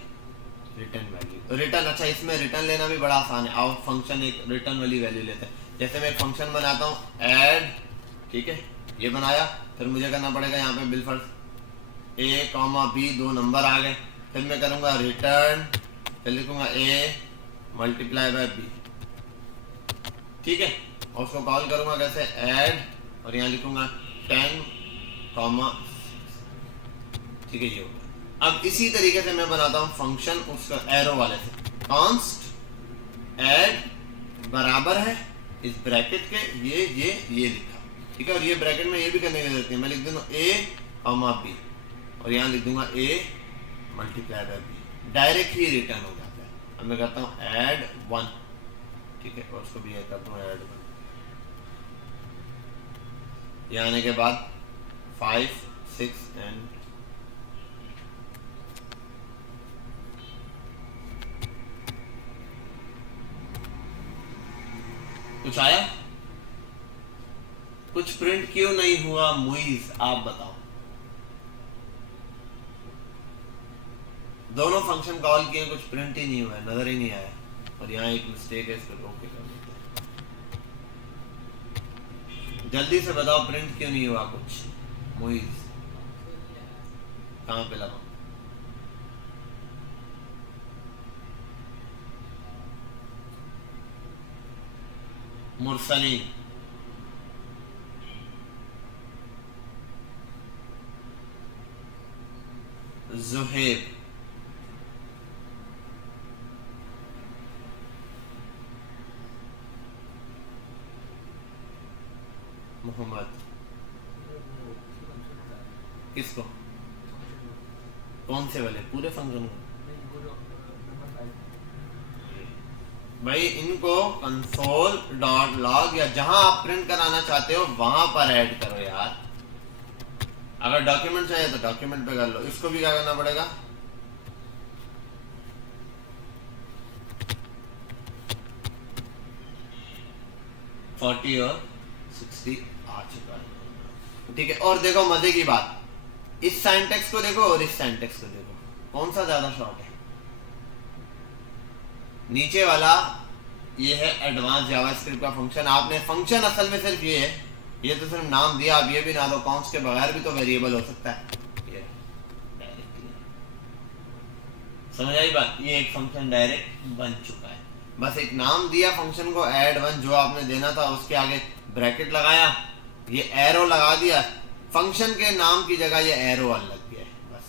रिटर्न वैल्यू, रिटर्न। अच्छा, इसमें रिटर्न लेना भी बड़ा आसान है। आओ फंक्शन एक रिटर्न वाली वैल्यू लेते हैं। जैसे मैं एक फंक्शन बनाता हूँ ऐड, ठीक है, ये बनाया, फिर मुझे करना पड़ेगा यहाँ पे बिलफर्स्ट A, B, 2 नंबर आ गए, फिर मैं करूंगा रिटर्न, फिर लिखूंगा A × B, ठीक है, और उसको कॉल करूंगा कैसे, ऐड, और यहाँ लिखूंगा 10, ठीक है, ये हो गया। अब इसी तरीके से मैं बनाता हूं फंक्शन उसका एरो वाले से, कॉन्स्ट ऐड बराबर है इस ब्रैकेट के ये लिखा, ठीक है, और ये ब्रैकेट में ये भी करने की जरूरत है, मैं लिख दूंगा A, B, और यहाँ लिख दूंगा A × B, direct he return हो जाता है। अब मैं करता हूँ ऐड 1, ठीक है, और उसको भी कर दूंगा ऐड 1, यहाँ आने के बाद 5, 6 एंड कुछ आया, कुछ प्रिंट क्यों नहीं हुआ मुइज, आप बताओ। दोनों फंक्शन कॉल किए, कुछ प्रिंट ही नहीं हुआ, नजर ही नहीं आया, और यहाँ एक मिस्टेक है, इसको ओके कर देते हैं। जल्दी से बताओ प्रिंट क्यों नहीं हुआ कुछ, मुइज कहां पे लगा, मुरसलीन, जुहेब, मोहम्मद, किसको, कौन से वाले, पूरे फंक्शन को, भाई इनको console.log या जहां आप प्रिंट कराना चाहते हो वहां पर ऐड करो यार। अगर डॉक्यूमेंट चाहिए तो डॉक्यूमेंट पे कर लो, इसको भी क्या करना पड़ेगा, $40 और $60 आ चुका है, ठीक है। और देखो मजे की बात, इस सिंटैक्स को देखो और इस सिंटैक्स को देखो, कौन सा ज्यादा शॉर्ट है, नीचे वाला ये है एडवांस जावास्क्रिप्ट का फंक्शन। आपने फंक्शन असल में सिर्फ ये है, ये तो सिर्फ नाम दिया, आप ये भी ना दो, कॉन्स के बगैर भी तो वेरिएबल हो सकता है, ये समझ आई बात, ये एक फंक्शन डायरेक्ट बन चुका है, बस एक नाम दिया फंक्शन को ऐड 1, जो आपने देना था उसके आगे ब्रैकेट लगाया, ये एरो लगा दिया, फंक्शन के नाम की जगह ये एरो वाला लग गया है, बस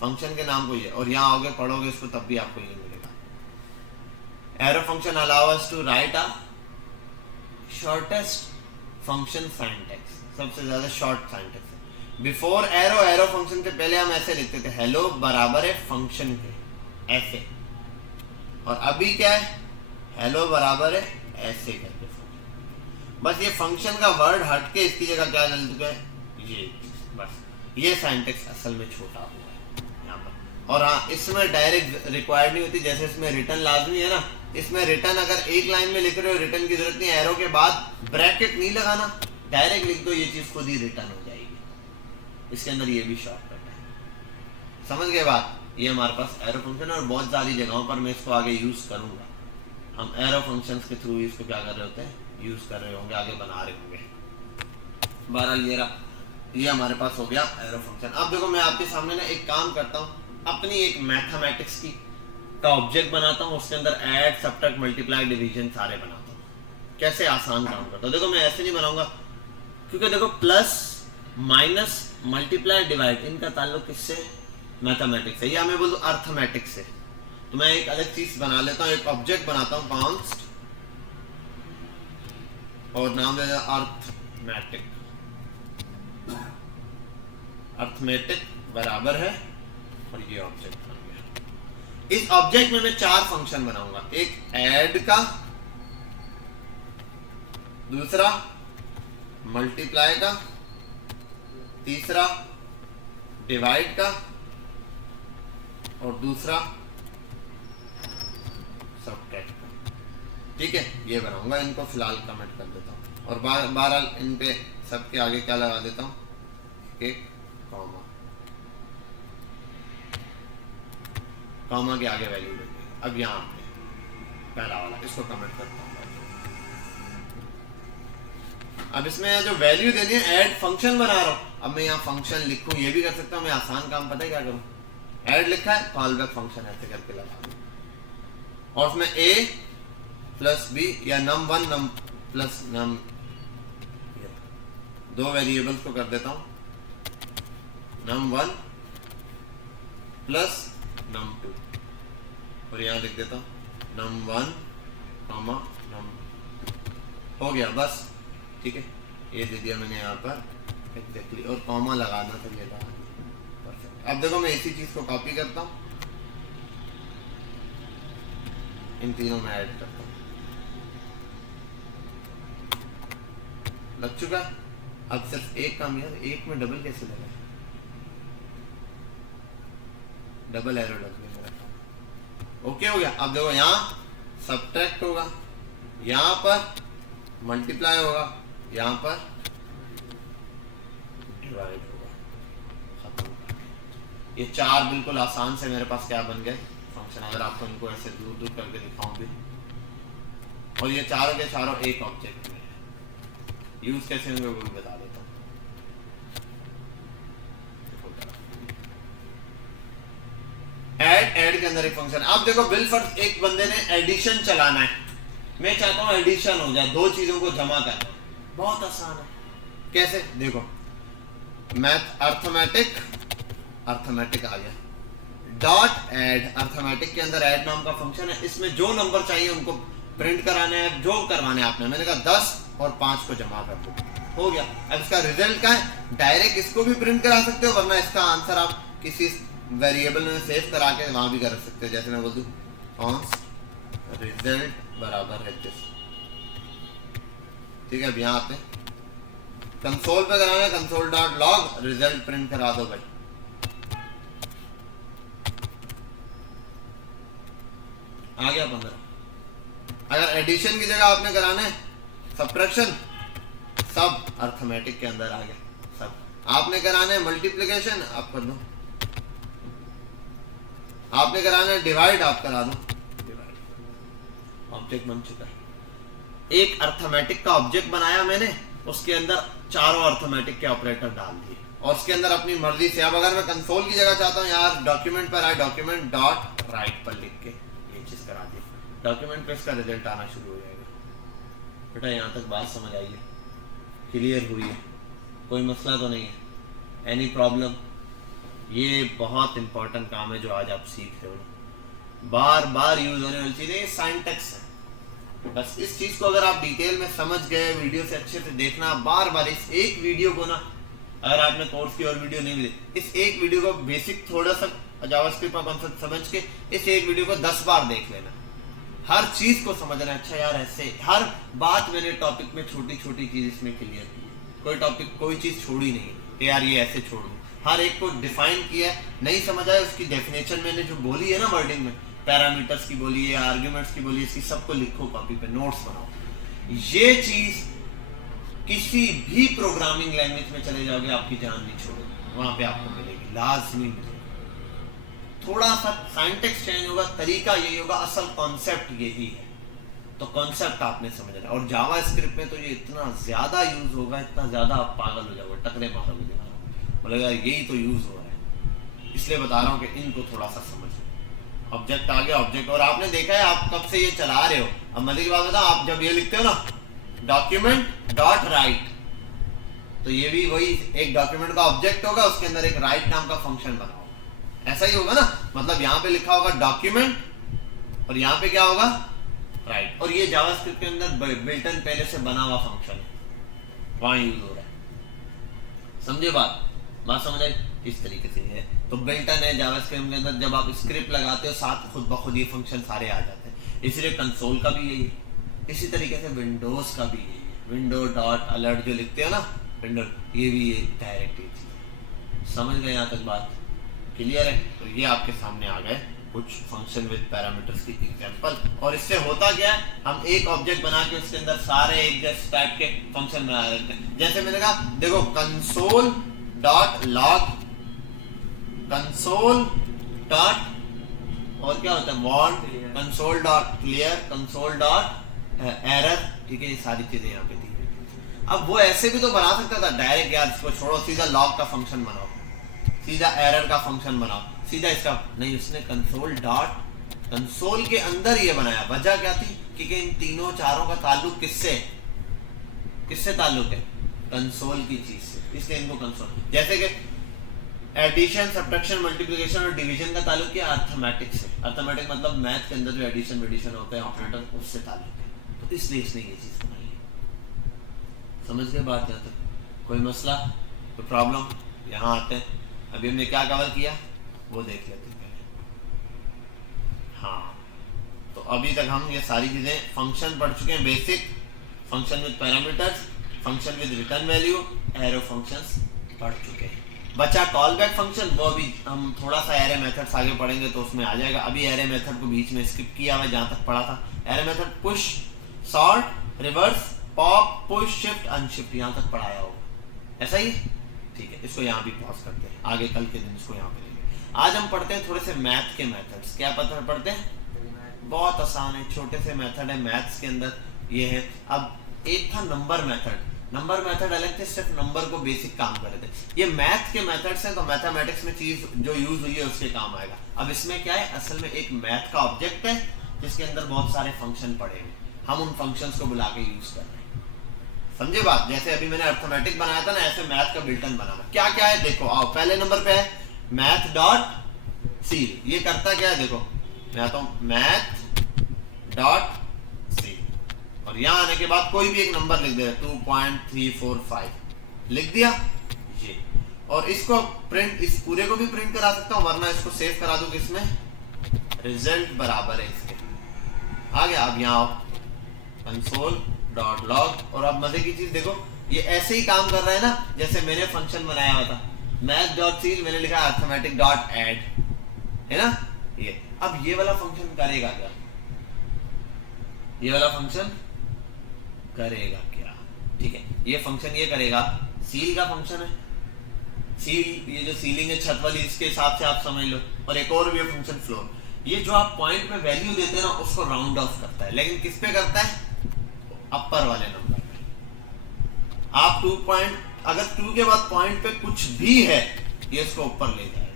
फंक्शन के नाम को ये, और यहाँ आओगे पढ़ोगे इसको तब भी आपको ये मिलेगा। Arrow function allow us to write a shortest function syntax, सबसे ज्यादा शॉर्ट सिंटैक्स है। बिफोर एरो फंक्शन से पहले हम ऐसे लिखते थे, हेलो बराबर है फंक्शन के, ऐसे, और अभी क्या है, हेलो बराबर है ऐसे करके, बस ये फंक्शन का वर्ड हट के इसकी जगह क्या डाल चुका है, ये, बस ये सिंटैक्स असल में छोटा हुआ है यहाँ पर। और हाँ, इसमें डायरेक्ट रिक्वायर्ड नहीं होती, जैसे इसमें रिटर्न लाजमी है ना, इसमें रिटर्न अगर एक लाइन में लिख रहे हो रिटर्न की जरूरत नहीं, एरो के बाद ब्रैकेट नहीं लगाना, डायरेक्ट लिख दो, ये चीज खुद ही रिटर्न हो जाएगी। इसके अंदर ये भी शॉर्टकट है, समझ गए बात। ये हमारे पास एरो फंक्शन है, और बहुत सारी जगहों पर मैं इसको आगे यूज करूंगा। हम एरो फंक्शंस के थ्रू इसको क्या कर रहे होते हैं, यूज कर रहे होंगे, आगे बना रहे होंगे। बहरहाल ये हमारे पास हो गया एरो फंक्शन। अब देखो मैं आपके सामने ना एक काम करता हूँ, अपनी एक मैथमेटिक्स की का ऑब्जेक्ट बनाता हूँ, उसके अंदर ऐड, सब्ट्रैक्ट, मल्टीप्लाई, डिवीजन सारे बनाता हूँ। कैसे आसान काम करता हूँ। देखो मैं ऐसे नहीं बनाऊंगा, क्योंकि देखो प्लस माइनस मल्टीप्लाई डिवाइड इनका ताल्लुक किससे, मैथमेटिक्स से, या मैं बोलूँ अर्थमेटिक से। तो मैं एक अलग चीज बना लेता हूँ, एक ऑब्जेक्ट बनाता हूँ कॉन्स्ट, और नाम देगा अर्थमेटिक। अर्थमेटिक बराबर है, और ये ऑब्जेक्ट बन गया। इस ऑब्जेक्ट में मैं 4 फंक्शन बनाऊंगा, एक ऐड का, दूसरा मल्टीप्लाई का, तीसरा डिवाइड का, और दूसरा सबट्रैक्ट का। ठीक है, ये बनाऊंगा। इनको फिलहाल कमेंट कर देता हूँ, और बहरहाल इन पे सबके आगे क्या लगा देता हूँ, एक कॉमा। कॉमा के आगे वैल्यू देंगे। अब यहाँ पे पहला वाला, इसको कमेंट करता हूँ। अब इसमें जो वैल्यू देनी है, ऐड फंक्शन बना रहा हूँ। अब मैं यहाँ फंक्शन लिखूँ, ये भी कर सकता हूँ मैं, आसान काम। पता है क्या करूँ, ऐड लिखा है, कॉल बैक फंक्शन ऐसे करके लगा दूँ, और उसमें a प्लस बी या num1 num plus num, 2 variables को कर देता हूँ, num1 प्लस num2, और यहाँ लिख देता हूँ num1 कॉमा num, हो गया बस। ठीक है, ये दे दिया मैंने यहाँ पर एग्जैक्टली, और कॉमा लगाना था, ये लगा दिया। परफेक्ट। अब देखो मैं इसी चीज को कॉपी करता हूँ, इन तीनों में ऐड करता हूँ, लग चुका। अब सिर्फ एक काम, यार एक में डबल कैसे लगा, डबल एरो लग गया मेरा। ओके हो गया। अब देखो यहाँ सबट्रैक्ट होगा, यहाँ पर मल्टीप्लाई होगा, यहाँ पर डिवाइड होगा, खत्म। ये 4 बिल्कुल आसान से मेरे पास क्या बन गए फंक्शन। अगर आपको इनको ऐसे दूर दूर करके दिखाऊं भी, और ये चारों के चारों एक ऑब्जेक्ट में है। यूज कैसे होंगे वो भी बता देता हूँ। ऐड के अंदर एक फंक्शन। अब देखो बिलफर्ज एक बंदे ने एडिशन चलाना है, मैं चाहता हूं एडिशन हो जाए, 2 चीजों को जमा करना। बहुत आसान है, कैसे देखो, मैथ अर्थमेटिक आ गया, डॉट ऐड, अर्थमेटिक के अंदर ऐड नाम का फंक्शन है। इसमें जो नंबर चाहिए उनको प्रिंट कराने हैं, जो करवाने आपने, मैंने कहा 10 और 5 को जमा कर दो, हो गया। अब इसका रिजल्ट क्या है, डायरेक्ट इसको भी प्रिंट करा सकते हो, वरना इसका आंसर आप किसी वेरिएबल में सेव करा के वहां भी कर सकते हो। जैसे मैं बोल दूं कॉन्स्ट रिजल्ट बराबर है दिस। ठीक है, अब यहाँ आते कंसोल पे कराना है, console dot log result print करा दो भाई। आ गया 15। अगर एडिशन की जगह आपने कराना है सब्ट्रैक्शन, सब अर्थमेटिक के अंदर आ गया। सब आपने कराना है मल्टीप्लिकेशन, आप कर दो। आपने कराना है डिवाइड, आप करा दो डिवाइड। ऑब्जेक्ट बन चुका है। एक अर्थमेटिक का ऑब्जेक्ट बनाया मैंने, उसके अंदर चारों अर्थमेटिक के ऑपरेटर डाल दिए, और उसके अंदर अपनी मर्जी से। अब अगर मैं कंसोल की जगह चाहता हूँ, यार डॉक्यूमेंट पर आए, डॉक्यूमेंट डॉट राइट पर लिख के ये चीज करा दी, डॉक्यूमेंट पे इसका रिजल्ट आना शुरू हो जाएगा। बेटा यहाँ तक बात समझ आई है, क्लियर हुई है, कोई मसला तो नहीं है, एनी प्रॉब्लम? ये बहुत इंपॉर्टेंट काम है जो आज आप सीख रहे हो, बार बार यूज होने वाली चीजें सिंटैक्स है। बस इस चीज को अगर आप डिटेल में समझ गए, वीडियो से अच्छे से देखना, बार बार इस एक वीडियो को ना, अगर आपने कोर्स की और वीडियो नहीं मिली, इस एक वीडियो को बेसिक थोड़ा सा जावास्क्रिप्ट का कॉन्सेप्ट समझ के इस एक वीडियो को 10 बार देख लेना, हर चीज को समझना। अच्छा यार ऐसे हर बात मैंने टॉपिक में छोटी छोटी चीज इसमें क्लियर की है, कोई टॉपिक कोई चीज छोड़ी नहीं कि यार ये ऐसे छोड़ दूं, हर एक को डिफाइन किया है। नहीं समझ आया उसकी डेफिनेशन मैंने जो बोली है ना वर्डिंग में, पैरामीटर्स की बोली है, आर्ग्यूमेंट्स की बोली है, इसकी सबको लिखो कॉपी पे, नोट्स बनाओ। ये चीज किसी भी प्रोग्रामिंग लैंग्वेज में चले जाओगे आपकी जान नहीं छोड़ेगी, वहां पे आपको मिलेगी, लाजमी मिलेगी। थोड़ा सा सिंटैक्स चेंज होगा, तरीका यही होगा, असल कॉन्सेप्ट यही है। तो कॉन्सेप्ट आपने समझना है। और जावास्क्रिप्ट में तो ये इतना ज्यादा यूज होगा, इतना ज्यादा आप पागल हो जाओगे, टकरे मारोगे, बोलेगा यही तो यूज हो रहा है। इसलिए बता रहा हूँ कि इनको थोड़ा सा समझ लो। ऑब्जेक्ट आ गया, ऑब्जेक्ट, और आपने देखा है आप कब से ये चला रहे हो। अब मजे की बात बताओ, आप जब ये लिखते हो ना, डॉक्यूमेंट डॉट राइट, तो ये भी वही एक डॉक्यूमेंट का ऑब्जेक्ट होगा, उसके अंदर एक राइट नाम का फंक्शन बना होगा, ऐसा ही होगा ना। मतलब यहाँ पे लिखा होगा डॉक्यूमेंट और यहाँ पे क्या होगा, राइट। और ये जावास्क्रिप्ट के अंदर बिल्ट इन पहले से बना हुआ फंक्शन है, वहां यूज हो रहा है। समझे बात समझ आई? इस तरीके से है। तो बिल्ट इन है जावास्क्रिप्ट के अंदर, जब आप स्क्रिप्ट लगाते हो साथ खुद ब खुद ये फंक्शन सारे आ जाते हैं। इसलिए कंसोल का भी यही है। इसी तरीके से विंडोज का भी यही है, विंडो डॉट अलर्ट जो लिखते हो ना विंडो, ये भी ये डायरेक्ट ही चीज। समझ गए यहाँ तक बात? क्लियर है? तो ये आपके सामने आ गए कुछ फंक्शन विद पैरामीटर्स की एग्जांपल। और इससे होता क्या है, हम एक ऑब्जेक्ट बना के उसके अंदर सारे एक जैसे टाइप के फंक्शन बना देते हैं। जैसे मैंने कहा देखो console dot log, console dot और क्या होता है warn, console dot clear, console dot error, ठीक है। ये सारी चीजें यहाँ पे दी। अब वो ऐसे भी तो बना सकता था डायरेक्ट, यार इसको छोड़ो, सीधा लॉग का फंक्शन बनाओ, सीधा एरर का फंक्शन बनाओ, सीधा इसका नहीं, उसने कंसोल डॉट कंसोल के अंदर ये बनाया। वजह क्या थी कि इन तीनों चारों का ताल्लुक किससे ताल्लुक है, कंसोल की चीज से, इसलिए इनको कंसोल। जैसे कि एडिशन, सब्ट्रैक्शन, मल्टीप्लिकेशन और डिवीजन का ताल्लुक क्या, अर्थमेटिक से। अर्थमेटिक मतलब मैथ के अंदर जो एडिशन वेडिशन होते हैं ऑपरेटर, उससे ताल्लुक है, तो इसलिए इसने ये चीज बनाई है। समझ गए बात? यहाँ तक कोई मसला, कोई प्रॉब्लम? यहाँ आते हैं, अभी हमने क्या कवर किया वो देख लेते हैं पहले। हाँ, तो अभी तक हम ये सारी चीजें फंक्शन पढ़ चुके हैं, basic function with parameters, function with return value, arrow functions पढ़ चुके हैं। बचा कॉल बैक फंक्शन, वो अभी हम थोड़ा सा एरे मेथड्स आगे पढ़ेंगे तो उसमें आ जाएगा। अभी एरे मेथड को बीच में स्किप किया हुआ जहां तक पढ़ा था। Array method push, sort, reverse, pop, push, shift, unshift, यहां तक पढ़ाया होगा, ऐसा ही ठीक है। इसको यहाँ भी पॉज करते हैं, आगे कल के दिन इसको यहाँ पे लेंगे। आज हम पढ़ते हैं थोड़े से मैथ के मेथड्स। क्या पढ़ते हैं? बहुत आसान है, छोटे से मेथड है मैथ्स के अंदर, ये है। अब एक था नंबर मेथड, नंबर मेथड अलग थे, सिर्फ नंबर को बेसिक काम कर रहे थे। ये मैथ के मेथड्स हैं, तो मैथमेटिक्स में चीज जो यूज हुई है उसके काम आएगा। अब इसमें क्या है, असल में एक मैथ का ऑब्जेक्ट है जिसके अंदर बहुत सारे फंक्शन पड़े हैं, हम उन फंक्शंस को बुला के यूज कर रहे हैं। समझे बात? जैसे अभी मैंने अर्थमेटिक बनाया था ना, ऐसे मैथ का बिल्टन बनाना। क्या क्या है देखो, आओ पहले नंबर पे है मैथ डॉट सील। ये करता क्या है देखो, मैं आता हूं मैथ डॉट सील, और यहां आने के बाद कोई भी एक नंबर लिख दे, 2.345 लिख दिया ये। और इसको प्रिंट, इस पूरे को भी प्रिंट करा सकता हूं, वरना इसको सेव करा दूं किसमें, रिजल्ट बराबर है इसके। आ गया। अब यहां आओ कंसोल डॉट लॉग, और अब मजे की चीज देखो, ये ऐसे ही काम कर रहा है ना जैसे मैंने फंक्शन बनाया हुआ था, मैथ डॉट सील, मैंने लिखा अर्थमेटिक डॉट ऐड, है ना ये। अब ये वाला फंक्शन करेगा क्या, ये वाला फंक्शन करेगा क्या, ठीक है। ये फंक्शन ये करेगा, सील का फंक्शन है, सील ये जो सीलिंग है छत वाली, इसके हिसाब से आप समझ लो। और एक और भी है फंक्शन फ्लोर, ये जो आप पॉइंट में वैल्यू देते हैं ना उसको राउंड ऑफ करता है, लेकिन किस पे करता है, अपर वाले नंबर पे। आप 2 पॉइंट, अगर 2 के बाद पॉइंट पे कुछ भी है ये इसको ऊपर ले जाएगा।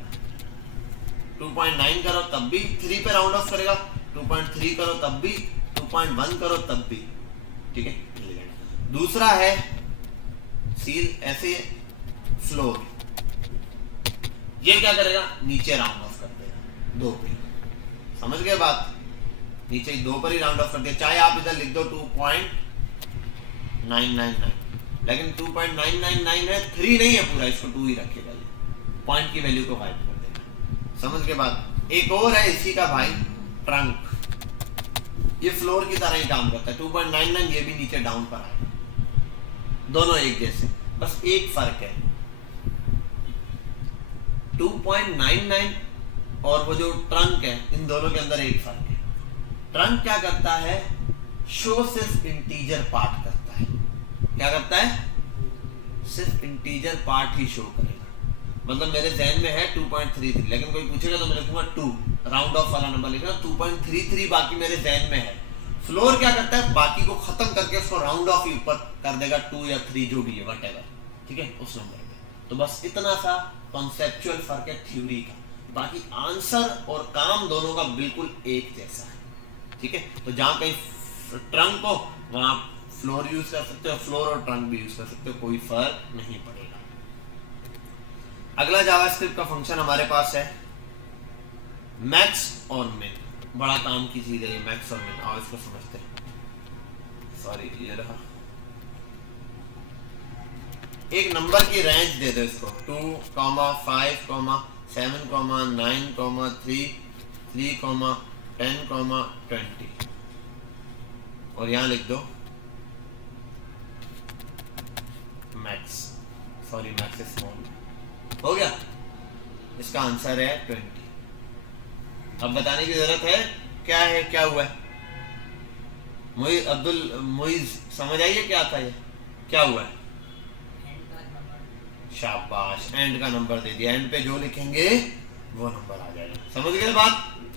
2.9 करो तब भी 3 पे राउंड ऑफ करेगा, 2.3 करो तब भी, 2.1 करो तब भी, ठीक है। दूसरा है सील ऐसे फ्लोर, ये क्या करेगा, नीचे राउंड ऑफ कर देगा 2 पे। समझ गए बात? नीचे 2 पर ही राउंड ऑफ कर दिया, चाहे आप इधर लिख दो 2.999, लेकिन 2.999 है, 3 नहीं है पूरा, इसको 2 ही रखेगा, ये पॉइंट की वैल्यू को गायब कर देगा। समझ के बाद एक और है इसी का भाई, ट्रंक, ये फ्लोर की तरह ही काम करता है। 2.99 ये भी नीचे डाउन पर आए, दोनों एक जैसे, बस एक फर्क है, 2.99 और वो जो ट्रंक है, इन दोनों के अंदर एक फर्क है। ट्रंक क्या करता है, शो सिर्फ इंटीजर पार्ट करता है। क्या करता है, सिर्फ इंटीजर पार्ट ही शो करेगा। मतलब मेरे जहन में है 2.33, लेकिन कोई पूछेगा तो मैं लिखूंगा 2, राउंड ऑफ वाला नंबर लिखना, 2.33 बाकी मेरे जहन में है। फ्लोर क्या करता है, बाकी को खत्म करके उसको राउंड ऑफ ही ऊपर कर देगा, 2 या 3 जो भी है व्हाटएवर, ठीक है, उस नंबर पे। तो बस इतना सा कॉन्सेप्चुअल फर्क है थ्योरी का, बाकी आंसर और काम दोनों का बिल्कुल एक जैसा है, ठीक है। तो जहां कहीं ट्रंक हो वहां फ्लोर यूज कर सकते हो, फ्लोर और ट्रंक भी यूज कर सकते हो, कोई फर्क नहीं पड़ेगा। अगला जावास्क्रिप्ट का फंक्शन हमारे पास है मैक्स और मिन। बड़ा काम की चीज है ये मैक्स और मिन। आओ इसको समझते हैं। सॉरी, ये रहा। एक नंबर की रेंज दे दो इसको 2, 5, 7, 9, 3, 10, 20 और यहां लिख दो मैक्स। सॉरी, मैक्स स्मॉल हो गया। इसका आंसर है 20। अब बताने की जरूरत है क्या है, क्या हुआ है। मुइज समझ आइए क्या था ये, क्या हुआ है। शाबाश, एंड का नंबर दे दिया। एंड पे जो लिखेंगे वो नंबर आ जाएगा। समझ गए बात,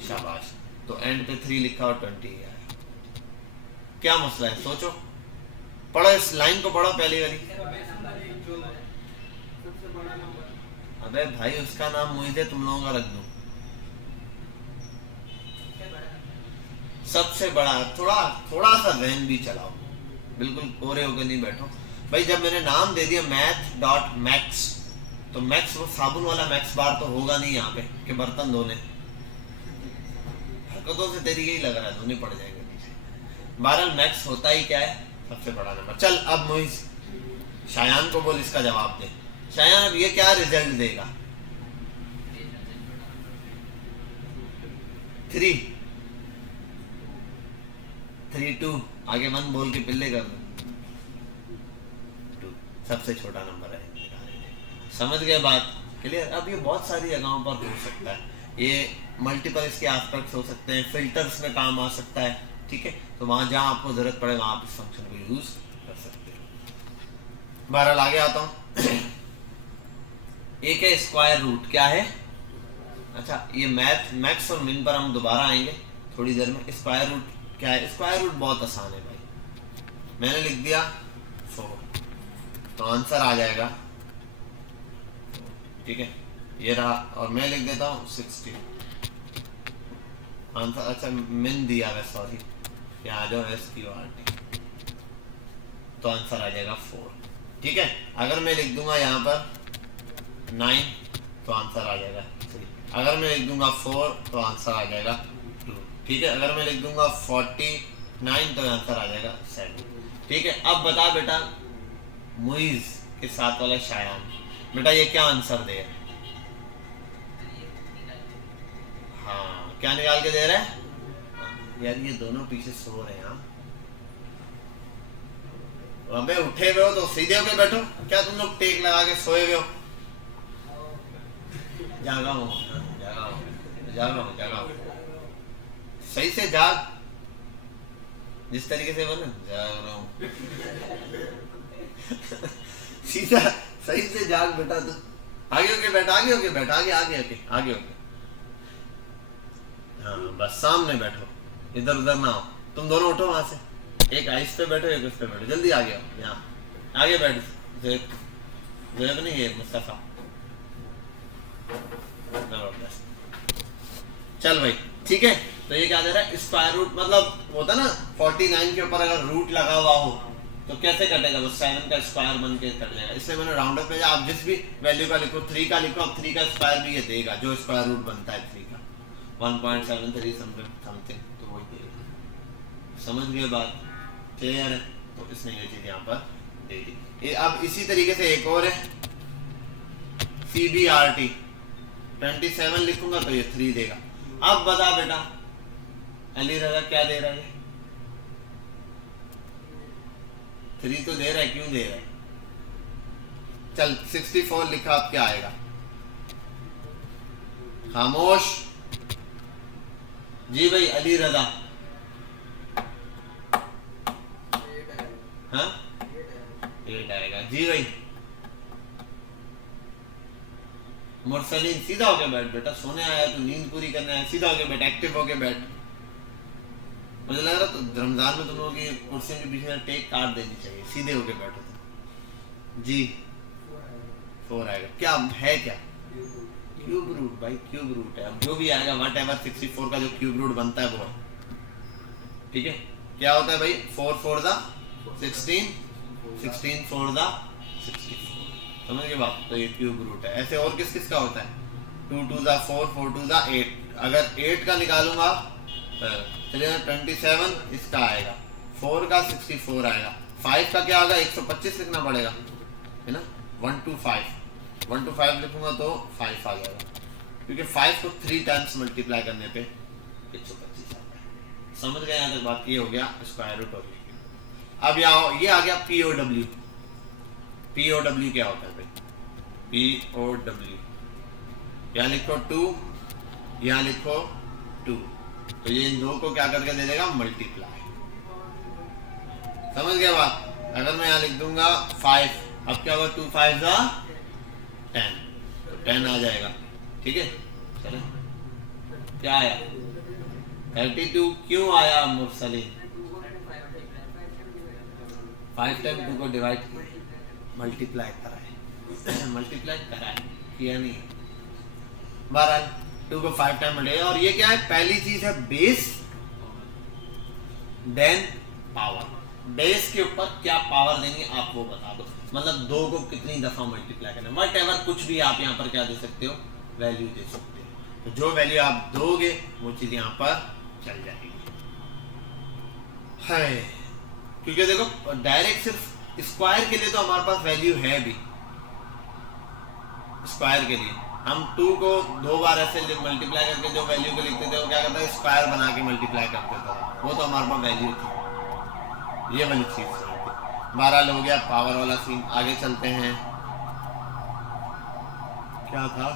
शाबाश। तो एंड पे 3 लिखा और 20 आया। क्या मसला है, सोचो, पढ़ो इस लाइन को, पढ़ो पहली वाली। अबे भाई, उसका नाम मुइज है, तुम लोगों का रख दो। सबसे बड़ा। थोड़ा सा जहन भी चलाओ, बिल्कुल कोरे होकर नहीं बैठो भाई। जब मैंने नाम दे दिया math.max, तो मैक्स वो साबुन वाला मैक्स बार तो होगा नहीं यहाँ पे कि बर्तन धोने। हरकतों से तरीके ही लग रहा है, धोने पड़ जाएंगे नीचे। बहरहाल मैक्स होता ही क्या है, सबसे बड़ा नंबर। चल अब मुइज शायान को बोल इसका जवाब दे। शायान, अब ये क्या रिजल्ट देगा। 3, 2 आगे 1 बोल के पिल्ले कर दो। 2 सबसे छोटा नंबर है। समझ गए बात, क्लियर। अब ये बहुत सारी जगहों पर हो सकता है, ये मल्टीपल इसके एस्पेक्ट्स हो सकते हैं, फिल्टर्स में काम आ सकता है, ठीक है। तो वहां जहां आपको जरूरत पड़े वहां आप इस फंक्शन को यूज कर सकते हो। बहरहाल आगे आता हूं। एक है स्क्वायर रूट। क्या है, अच्छा ये मैक्स और मिन पर हम दोबारा आएंगे थोड़ी देर में। स्क्वायर रूट क्या है, स्क्वायर रूट बहुत आसान है भाई। मैंने लिख दिया 4, तो आंसर आ जाएगा, ठीक है, ये रहा। और मैं लिख देता हूँ 60 आंसर। अच्छा मिन दिया है, सॉरी, यहाँ आ जाओ SQRT, तो आंसर आ जाएगा 4, ठीक है। अगर मैं लिख दूंगा यहाँ पर 9, तो आंसर आ जाएगा 3। अगर मैं लिख दूंगा 4, तो आंसर आ जाएगा 2, ठीक है। अगर मैं लिख दूंगा 49, तो आंसर आ जाएगा 7, ठीक है। अब बता बेटा, मुइज के साथ वाला शायान, बेटा ये क्या आंसर दे। हाँ, क्या निकाल के दे रहा है। यार ये दोनों पीछे सो रहे हैं। अबे उठे हुए हो तो सीधे होके बैठो। क्या तुम लोग टेक लगा के सोए हुए हो। जागा हूँ, सही से जाग, जिस तरीके से बोले जाग रहा हूँ। सीधा सही से जाग बेटा। तू आगे होके बैठ, आगे होके बैठ, आगे होके। हाँ बस सामने बैठो, इधर उधर ना हो। तुम दोनों उठो वहां से, एक आइस पे बैठो, एक उस पे बैठो। जल्दी आगे आओ, यहाँ आगे बैठ। ज़ेब नहीं, ये मुस्तफा। चल भाई, ठीक है। तो ये क्या दे रहा है, स्क्वायर रूट, मतलब होता ना 49 के ऊपर अगर रूट लगा हुआ हो तो कैसे कटेगा, वो 7 का स्क्वायर बन के कट जाएगा। इसलिए मैंने राउंड अप में आप जिस भी वैल्यू का लिखो, 3 का लिखो, अब 3 का स्क्वायर भी ये देगा, जो स्क्वायर रूट बनता है 3 का 1.73 समथिंग, तो वही देगा। समझ गए बात, क्लियर है। तो इसने ये चीज यहाँ पर दे दी। अब इसी तरीके से एक और है CBRT, 27 लिखूंगा तो ये 3 देगा। अब बता बेटा, अली रजा क्या दे रहा है, 3 तो दे रहा है, क्यों दे रहा है। चल 64 लिखा, अब क्या आएगा। खामोश जी भाई, अली रजा। हाँ 8 आएगा जी भाई। मुरसलीन, सीधा होके बैठ बेटा, सोने आया तो नींद पूरी करना है, सीधा होके बैठ, एक्टिव होके बैठ। मुझे लग रहा तो रमजान में तुम लोगों की कुर्सियों के पीछे टेक काट देनी चाहिए, सीधे होके बैठो तुम जी। 4 आएगा, क्या है, क्या क्यूब रूट भाई, क्यूब रूट है। अब जो भी आएगा व्हाटएवर 64 का जो क्यूब रूट बनता है वो, ठीक है। क्या होता है भाई, 4 4 दा 16 16 4 द 64, समझ गए बात। तो ये क्यूब रूट है। ऐसे और किस किस का होता है, 2 2 द 4 4 2 द 8। अगर 8 का निकालूंगा चलिए 27 इसका आएगा, 4 का 64 आएगा, 5 का क्या आएगा 125 लिखना पड़ेगा है ना, 1 to 5 लिखूंगा तो 5 आ जाएगा, क्योंकि 5 को 3 टाइम्स मल्टीप्लाई करने पे 125 आता है। समझ गए यहाँ तक बात। ये हो गया स्क्वायर रूट ऑफ। अब यहाँ ये आ गया POW। POW क्या होता है भाई, POW यहाँ लिखो 2, यहाँ लिखो 2, तो ये इन दो को क्या करके दे देगा, मल्टीप्लाई। समझ गया बात। अगर मैं यहाँ लिख दूंगा 5, अब क्या होगा 2 5 10, तो 10 आ जाएगा, ठीक है। चले क्या आया 32, क्यों आया मुरसलीन, 5 टाइम 2 को डिवाइड मल्टीप्लाई करा है मल्टीप्लाई करा है, किया नहीं। बहरहाल 2 को 5 टाइम मल्टीप्लाई, और ये क्या है, पहली चीज है बेस देन पावर। बेस के ऊपर क्या पावर देंगे आप वो बता दो, मतलब 2 को कितनी दफा मल्टीप्लाई करना, वट एवर कुछ भी आप यहाँ पर क्या दे सकते हो, वैल्यू दे सकते हो। तो जो वैल्यू आप दोगे वो चीज यहाँ पर चल जाएगी है, क्योंकि देखो डायरेक्ट सिर्फ स्क्वायर के लिए तो हमारे पास वैल्यू है भी। स्क्वायर के लिए हम 2 को 2 बार ऐसे मल्टीप्लाई करके जो वैल्यू को लिखते थे वो क्या करता है, स्क्वायर बना के मल्टीप्लाई करते थे, वो तो हमारे पास वैल्यू थी। ये वाली चीज थी। 12 हो गया पावर वाला सीन। आगे चलते हैं, क्या था,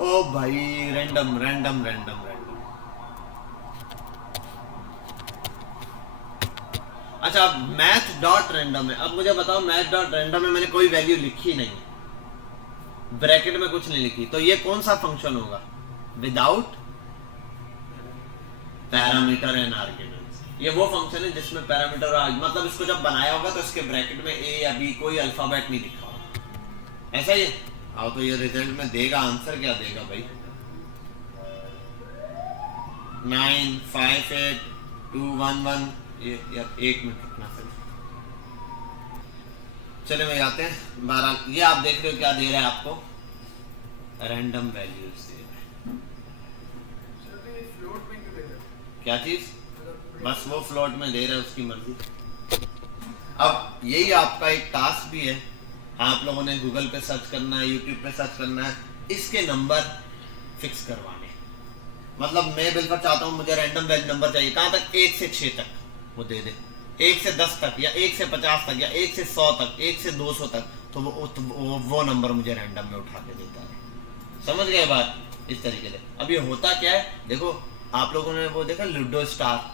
ओ भाई रैंडम रैंडम रैंडम रैंडम। अच्छा मैथ डॉट रैंडम है। अब मुझे बताओ मैथ डॉट रैंडम में मैंने कोई वैल्यू लिखी नहीं, ब्रैकेट में कुछ नहीं लिखी, तो ये कौन सा फंक्शन होगा, विदाउट पैरामीटर एंड आर्ग्यूमेंट्स। ये वो फंक्शन है जिसमें पैरामीटर और मतलब इसको जब बनाया होगा तो इसके ब्रैकेट में ए या बी कोई अल्फाबेट नहीं लिखा होगा, ऐसा ही। आओ तो ये रिजल्ट में देगा, आंसर क्या देगा भाई, 9 5 8 2 1 1। ये यार 1 मिनट रुकना सर, चले मैं आते हैं। 12 ये आप देख रहे हो क्या दे रहा है आपको, रैंडम वैल्यूज दे रहा है। क्या चीज, बस वो फ्लोट में दे रहा है, उसकी मर्जी। अब यही आपका एक टास्क भी है, आप लोगों ने गूगल पे सर्च करना है, यूट्यूब पे सर्च करना है, इसके नंबर फिक्स करवाने। मतलब मैं बिल्कुल चाहता हूँ मुझे रैंडम वैल्यू नंबर चाहिए, कहाँ तक, 1 से 6 तक वो दे दे, 1 से 10 तक या 1 से 50 तक या 1 से 100 तक, 1 से 200 तक, तो वो नंबर मुझे रैंडम में उठा के देता है। समझ गए बात, इस तरीके से। अब ये होता क्या है, देखो आप लोगों ने वो देखा लूडो स्टार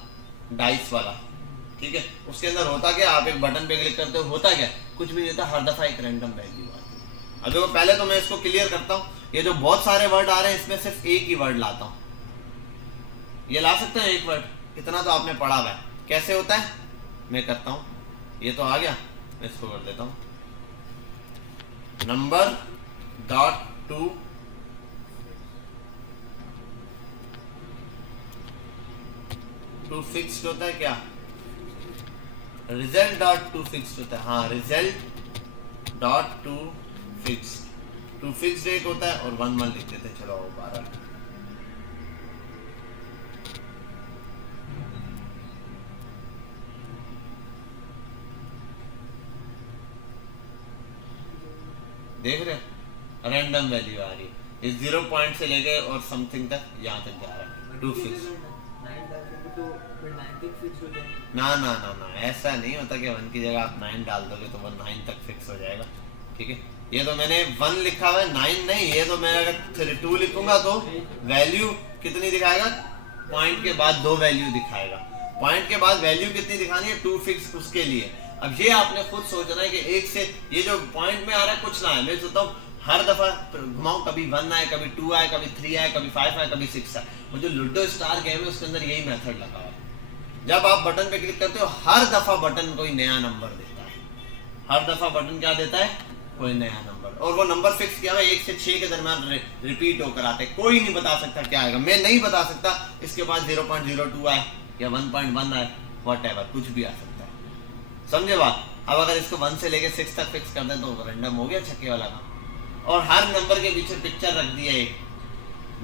डाइस वाला, ठीक है, उसके अंदर होता क्या, आप एक बटन पे क्लिक करते हो, होता क्या, कुछ भी नहीं होता, हर दफा एक रैंडम वैल्यू आती है। अब देखो पहले तो मैं इसको क्लियर करता हूँ, ये जो बहुत सारे वर्ड आ रहे हैं इसमें सिर्फ एक ही वर्ड लाता हूँ। ये ला सकते हैं एक वर्ड, इतना तो आपने पढ़ा हुआ है, कैसे होता है मैं करता हूँ। ये तो आ गया, मैं इसको कर देता हूँ, नंबर डॉट टू फिक्स्ड होता है क्या, रिजल्ट डॉट टू फिक्स्ड होता है, हाँ रिजल्ट डॉट टू फिक्स्ड एक होता है, और 1 1 लिख देते, चलो 12। देख रहे रैंडम वैल्यू आ रही है, इस 0 पॉइंट से लेके और समथिंग तक यहाँ तक जा रहा है, 2 फिक्स। ना ना ना ना ऐसा नहीं होता कि 1 की जगह आप 9 डाल दोगे तो वो 9 तक फिक्स हो जाएगा, ठीक है। ये तो मैंने 1 लिखा हुआ है, 9 नहीं। ये तो मैं अगर 2 लिखूंगा तो वैल्यू कितनी दिखाएगा, पॉइंट के बाद 2 वैल्यू दिखाएगा, पॉइंट के बाद वैल्यू कितनी दिखानी है, 2 फिक्स उसके लिए। अब ये आपने खुद सोचना है कि एक से ये जो पॉइंट में आ रहा है कुछ ना है, मैं सोचता हूँ हर दफा घुमाऊं, कभी 1 आए, कभी 2 आए, कभी 3 आए, कभी 5 आए, कभी 6 आए। वो जो लूडो स्टार गेम है उसके अंदर यही मेथड लगा है, जब आप बटन पे क्लिक करते हो हर दफा बटन कोई नया नंबर देता है, हर दफा बटन क्या देता है, कोई नया नंबर, और वो नंबर फिक्स किया हुआ 1 से 6 के दरमियान रिपीट होकर आते हैं। कोई नहीं बता सकता क्या आएगा, मैं नहीं बता सकता इसके बाद 0.02 आए या 1.1 आए, व्हाटएवर, कुछ भी आ सकता है, समझे बात। अब अगर इसको 1 से लेके 6 तक फिक्स कर दें तो रैंडम हो गया छक्के वाला काम। और हर नंबर के पीछे पिक्चर रख दिया एक,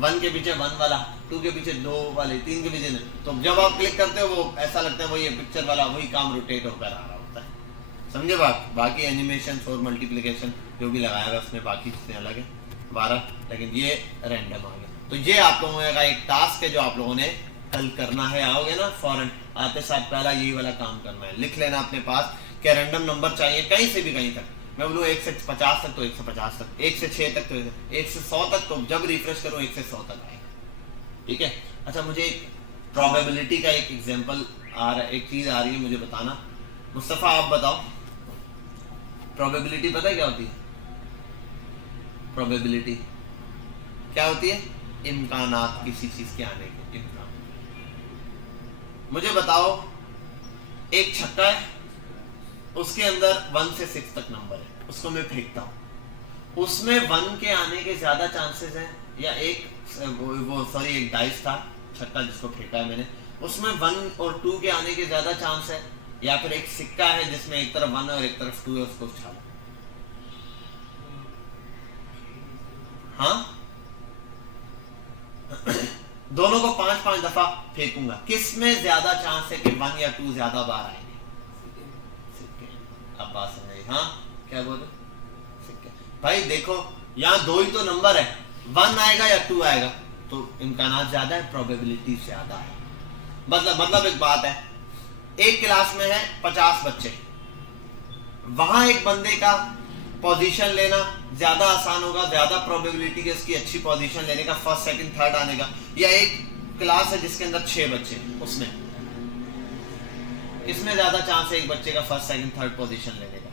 1 के पीछे 1 वाला, 2 के पीछे 2 वाले, 3 के पीछे नहीं। तो जब आप क्लिक करते हो वो ऐसा लगता है वो ये पिक्चर वाला वही काम रोटेट होकर आ रहा होता है, समझे बात। बाकी एनिमेशन और मल्टीप्लिकेशन जो भी लगाया हुआ उसमें बाकी चीज़ें अलग है 12, लेकिन ये रैंडम आ गया। तो ये आप लोगों का एक टास्क है जो आप लोगों ने कल करना है। आओगे ना फौरन आते साथ पहला यही वाला काम करना है, लिख लेना अपने पास क्या रैंडम नंबर चाहिए कहीं से भी कहीं तक। मैं बोलूँ 1 से 50 तक तो 150 तक, 1 से 6 तक तो 1 से 100 तक, तो जब रिफ्रेश करूँ 1 से 100 तक आएगा, ठीक है। अच्छा मुझे एक प्रोबेबिलिटी का एक एग्जांपल आ रहा है, एक चीज़ आ रही है मुझे बताना। मुस्तफ़ा आप बताओ प्रोबेबिलिटी पता है क्या होती है? प्रोबेबिलिटी क्या होती है? इम्कानात, किसी चीज़ के आने के इम्कान। मुझे बताओ एक छक्का है, उसके अंदर 1 से 6 तक नंबर है, उसको मैं फेंकता हूँ, उसमें 1 के आने के ज्यादा चांसेस हैं या एक डाइस था छक्का जिसको फेंका है मैंने, उसमें 1 और 2 के आने के ज्यादा चांस है, या फिर एक सिक्का है जिसमें एक तरफ 1 और एक तरफ 2 है, उसको उछालो। हाँ दोनों को 5-5 दफा फेंकूंगा, किस में ज्यादा चांस है कि 1 या 2 ज्यादा बार आएंगे? अब बात समझ, हाँ क्या बोले सिक्के। भाई देखो यहाँ 2 ही तो नंबर है, 1 आएगा या 2 आएगा, तो इम्कानात ज्यादा है, प्रोबेबिलिटी ज्यादा है। मतलब एक बात है, एक क्लास में है 50 बच्चे, वहां एक बंदे का पोजीशन लेना ज्यादा आसान होगा, ज्यादा प्रोबेबिलिटी है उसकी अच्छी पोजीशन लेने का, फर्स्ट सेकंड थर्ड आने का, या एक क्लास है जिसके अंदर 6 बच्चे, उसमें इसमें ज्यादा चांस है एक बच्चे का फर्स्ट सेकंड थर्ड पोजीशन लेने का?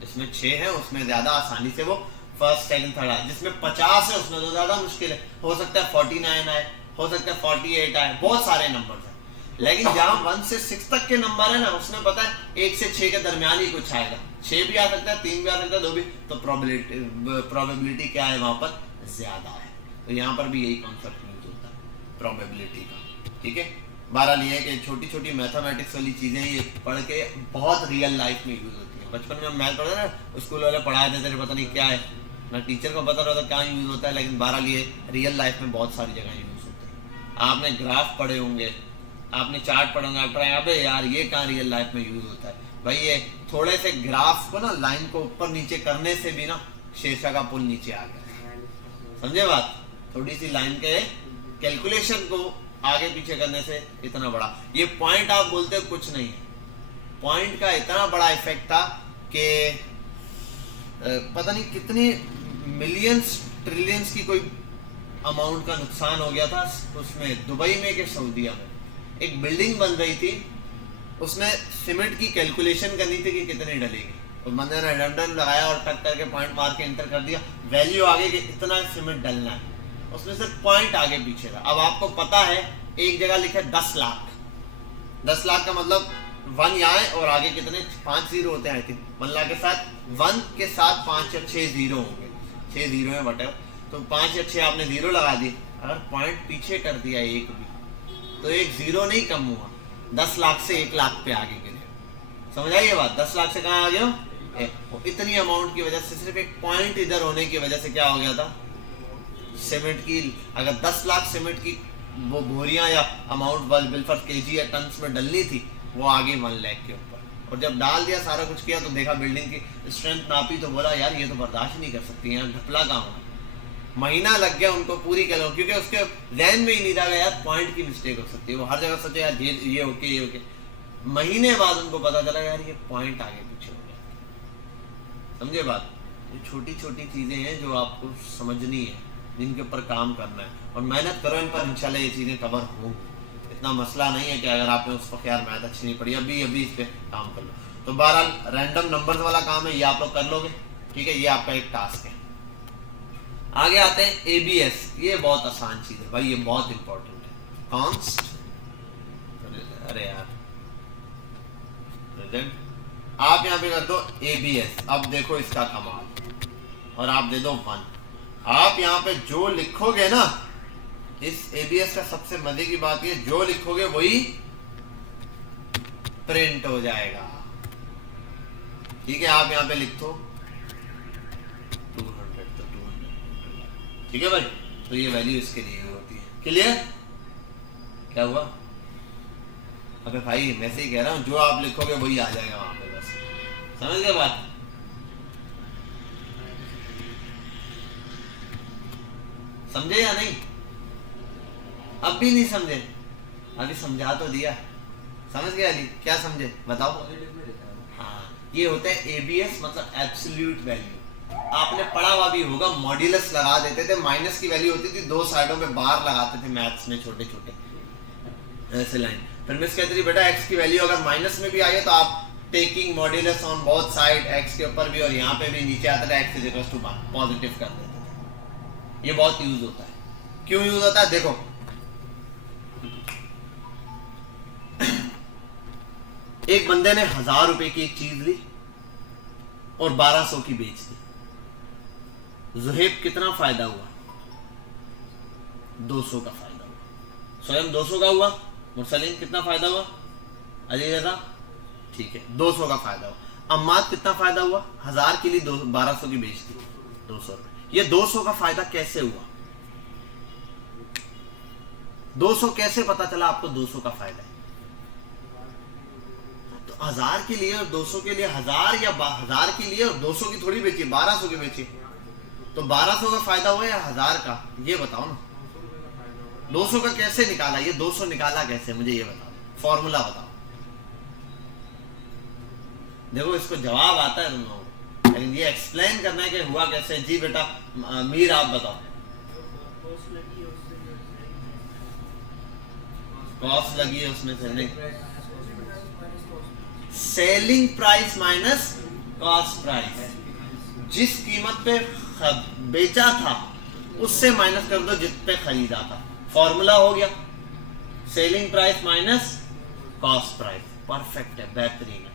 जिसमें 6 है उसमें ज्यादा आसानी से वो फर्स्ट सेकंड थर्ड आए, जिसमें 50 है उसमें तो ज्यादा मुश्किल है, हो सकता है 49 आए, हो सकता है 48 आए, बहुत सारे नंबर है। लेकिन जहां 1 से 6 तक के नंबर है ना, उसमें पता है 1 से 6 के दरमियान ही कुछ आएगा, 6 भी आ सकता है, 3 भी आ सकता है, 2 भी, तो प्रोबेबिलिटी क्या है वहां पर ज्यादा है। तो यहाँ पर भी यही कॉन्सेप्ट यूज होता है प्रोबेबिलिटी का, ठीक है। बहरहाल ये है कि छोटी छोटी मैथमेटिक्स वाली चीजें ये पढ़ के बहुत रियल लाइफ में यूज होती है। बचपन में मैथ पढ़ा ना, स्कूल वाले पढ़ाए थे, तेरे पता नहीं क्या है ना, टीचर को पता रहता क्या यूज होता है, लेकिन बहरहाल ये रियल लाइफ में बहुत सारी जगह यूज होते हैं। आपने ग्राफ पढ़े होंगे, आपने चार्ट पढ़े होंगे, आप ट्राई अबे यार ये कहाँ रियल लाइफ में यूज होता है। भाई ये थोड़े से ग्राफ को ना, लाइन को ऊपर नीचे करने से भी ना शेरशाह का पुल नीचे आ गया, समझे बात। थोड़ी सी लाइन के कैलकुलेशन को आगे पीछे करने से इतना बड़ा ये पॉइंट आप बोलते हो कुछ नहीं है, पॉइंट का इतना बड़ा इफेक्ट था कि पता नहीं कितने मिलियंस ट्रिलियंस की कोई अमाउंट का नुकसान हो गया था उसमें, दुबई में कि सऊदीया में एक बिल्डिंग बन रही थी, उसमें सीमेंट की कैलकुलेशन करनी थी कि कितनी डलेगी, तो बंदे ने रैंडम लगाया और टक करके पॉइंट मार के इंटर कर दिया, वैल्यू आगे कि इतना सीमेंट डलना है, उसमें सिर्फ पॉइंट आगे पीछे था। अब आपको पता है एक जगह लिखा है 10 लाख, 10 लाख का मतलब 1 यहाँ है और आगे कितने 5 जीरो होते हैं, आई थिंक 1 लाख के साथ 1 के साथ 5 या 6 जीरो होंगे, 6 जीरो है वटेवर, तो 5 या 6 आपने जीरो लगा दिए, अगर पॉइंट पीछे कर दिया एक भी तो एक जीरो नहीं कम हुआ, 10 लाख से 1 लाख पे आगे गिरे, समझ आई ये बात। 10 लाख से कहाँ आ गए हो, इतनी अमाउंट की वजह से, सिर्फ एक पॉइंट इधर होने की वजह से क्या हो गया था, सीमेंट की अगर 10 लाख सीमेंट की वो बोरियां या अमाउंट बिलफर केजी या टन्स में डलनी थी, वो आगे 1 लाख के ऊपर, और जब डाल दिया सारा कुछ किया तो देखा बिल्डिंग की स्ट्रेंथ नापी तो बोला यार ये तो बर्दाश्त नहीं कर सकती, यहाँ घपला कहाँ, महीना लग गया उनको पूरी करो, क्योंकि उसके जहन में ही नहीं रहा यार पॉइंट की मिस्टेक हो सकती है, वो हर जगह सोचे यार ये ओके ये ओके, महीने बाद उनको पता चला यार ये पॉइंट आगे पीछे हो गया, समझे बात। ये छोटी छोटी चीजें हैं जो आपको समझनी है, जिनके ऊपर काम करना है, और मेहनत करो इन पर, इंशाल्लाह ये चीजें कवर होंगी। इतना मसला नहीं है कि अगर आपने उस वक्त यार मैथ अच्छी नहीं पढ़ी, अभी इस पे काम कर लो। तो बहरहाल रैंडम नंबर्स वाला काम है, ये आप लोग कर लोगे, ठीक है, ये आपका एक टास्क है। आगे आते हैं ABS, ये बहुत आसान चीज है भाई, ये बहुत इंपॉर्टेंट है, कॉन्स्ट, अरे यार आप यहाँ पे कर दो ABS, अब देखो इसका कमाल, और आप दे दो 1, आप यहाँ पे जो लिखोगे ना, इस ABS का सबसे मजे की बात ये जो लिखोगे वही प्रिंट हो जाएगा। ठीक है, आप यहाँ पे लिख दो 200 तो 200। ठीक है भाई, तो ये वैल्यू इसके लिए होती है। क्लियर? क्या हुआ? अबे भाई मैं से ही कह रहा हूँ, जो आप लिखोगे वही आ जाएगा वहां पे, बस समझ गए बात? समझे या नहीं? अब भी नहीं समझे? अभी समझा तो दिया। समझ गए अली? क्या समझे बताओ? हाँ, ये होता है एबीएस, मतलब एब्सोल्यूट वैल्यू। आपने पढ़ा हुआ भी होगा, मॉड्यूलस लगा देते थे, माइनस की वैल्यू होती थी, दो साइडों में बार लगाते थे मैथ्स में, छोटे छोटे ऐसे लाइन। फिर मिस कहती थी बेटा एक्स की वैल्यू अगर माइनस में भी आई है तो आप taking modulus on both side, x के ऊपर भी और यहाँ पे भी नीचे आता था x is equal to 1 positive कर देते थे। ये बहुत यूज होता है। क्यों यूज होता है? देखो एक बंदे ने 1000 रुपए की एक चीज ली और 1200 की बेच दी। जुहेब कितना फायदा हुआ? 200 का फायदा हुआ। स्वयं 200 का हुआ। मुरसलीन कितना फायदा हुआ? अली रजा ठीक है 200 का फायदा हुआ। अम्माद कितना फायदा हुआ? 1000 के लिए 1200 की बेच दी, 200 रुपए। ये 200 का फायदा कैसे हुआ? 200 कैसे पता चला आपको 200 का फायदा है? तो 1000 के लिए और 200 के लिए, 1000 या 1000 के लिए और 200 की थोड़ी बेची, 1200 की बेची। तो 1200 का फायदा हुआ या 1000 का? ये बताओ ना। 200 का कैसे निकाला? ये 200 निकाला कैसे, मुझे ये बताओ, फॉर्मूला बताओ। देखो इसको जवाब आता है तुम लोगों को, लेकिन ये एक्सप्लेन करना है कि हुआ कैसे। जी बेटा मीर आप बताओ। कॉस्ट लगी है उसमें से नहीं, selling price minus cost price. जिस कीमत पे बेचा था उससे माइनस कर दो जिस पे खरीदा था। फॉर्मूला हो गया selling price minus cost price. Perfect है, बेहतरीन है।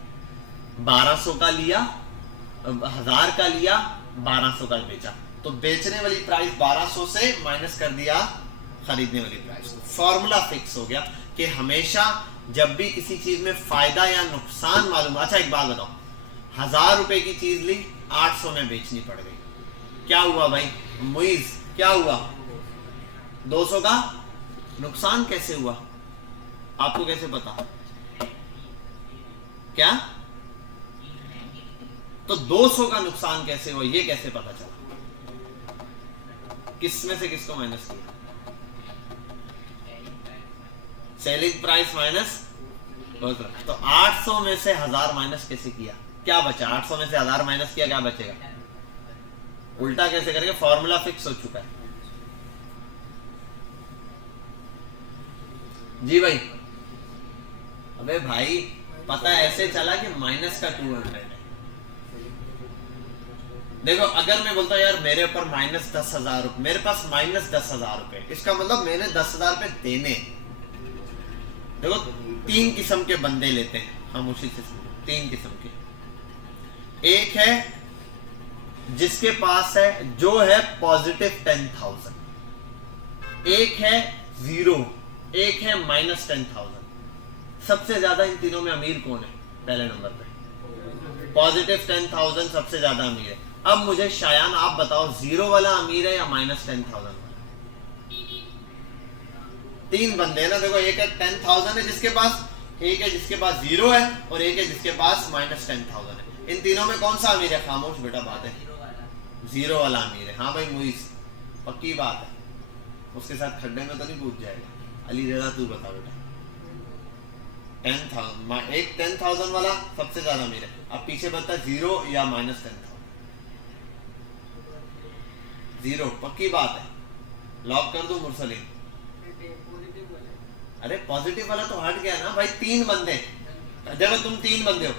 1200 का लिया, 1000 का लिया, 1200 का बेचा, तो बेचने वाली प्राइस 1200 से माइनस कर दिया खरीदने वाली प्राइस को। फॉर्मूला फिक्स हो गया कि हमेशा जब भी किसी चीज में फायदा या नुकसान मालूम। अच्छा एक बात बताओ, 1000 रुपए की चीज ली, 800 में बेचनी पड़ गई, क्या हुआ भाई मुइज? क्या हुआ? 200 का नुकसान कैसे हुआ? आपको कैसे पता? क्या? तो 200 का नुकसान कैसे हुआ, ये कैसे पता चला? किस में से किसको माइनस किया? Selling price minus. तो 800 में से 1000 माइनस कैसे किया? क्या बचा? 800 में से 1000 माइनस किया, क्या बचेगा? उल्टा कैसे करेंगे? फॉर्मूला फिक्स हो चुका है। जी भाई। अबे भाई पता ऐसे चला कि माइनस का 200 है। देखो अगर मैं बोलता यार मेरे ऊपर माइनस 10,000 रुपए, मेरे पास माइनस 10,000 रुपए, इसका मतलब मैंने 10,000 रुपए देने। देखो 3 किस्म के बंदे लेते हैं हम, उसी से 3 किस्म के। एक है जिसके पास है जो है पॉजिटिव 10,000, एक है 0, एक है माइनस 10,000। सबसे ज्यादा इन तीनों में अमीर कौन है? पहले नंबर पे पॉजिटिव 10,000 सबसे ज्यादा अमीर है। अब मुझे शायान आप बताओ 0 वाला अमीर है या माइनस 10,000 वाला? 3 बंदे हैं ना। देखो एक है 10,000 है जिसके पास, एक है जिसके पास 0 है और एक है जिसके पास माइनस 10,000 है। इन तीनों में कौन सा अमीर है? खामोश बेटा बात है, 0 वाला अमीर है। हाँ भाई मुइस पक्की बात है, उसके साथ खड्डे में तो नहीं पूछ जाएगा। अली रजा तू बता बेटा। 10,000 एक 10,000 वाला सबसे ज्यादा अमीर है। अब पीछे बनता है 0 या माइनस 10,000। 0 पक्की बात है, लॉक कर दो मुरसलीन। अरे पॉजिटिव वाला तो हट गया ना भाई। 3 बंदे, देखो तुम 3 बंदे हो,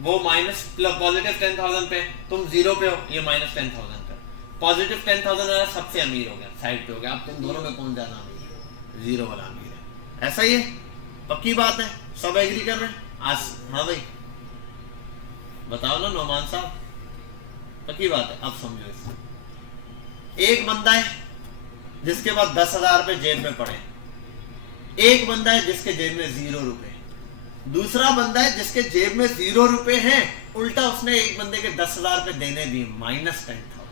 वो माइनस पॉजिटिव 10,000 पे, तुम 0 पे हो, ये माइनस 10,000 पे। पॉजिटिव 10,000 वाला सबसे अमीर हो गया, साइड पे हो गया। अब तुम दोनों में कौन ज्यादा अमीर है? 0 वाला अमीर है। ऐसा ही है, पक्की बात है, सब एग्री कर रहे हैं आज? हाँ भाई बताओ ना नौमान साहब, पक्की बात है। अब समझो इसको, एक बंदा है जिसके पास 10,000 रुपए जेब में पड़े, एक बंदा है जिसके जेब में 0 रुपए। दूसरा बंदा है जिसके जेब में 0 रुपए हैं, उल्टा उसने एक बंदे के 10,000 रुपए देने दिए, -10,000।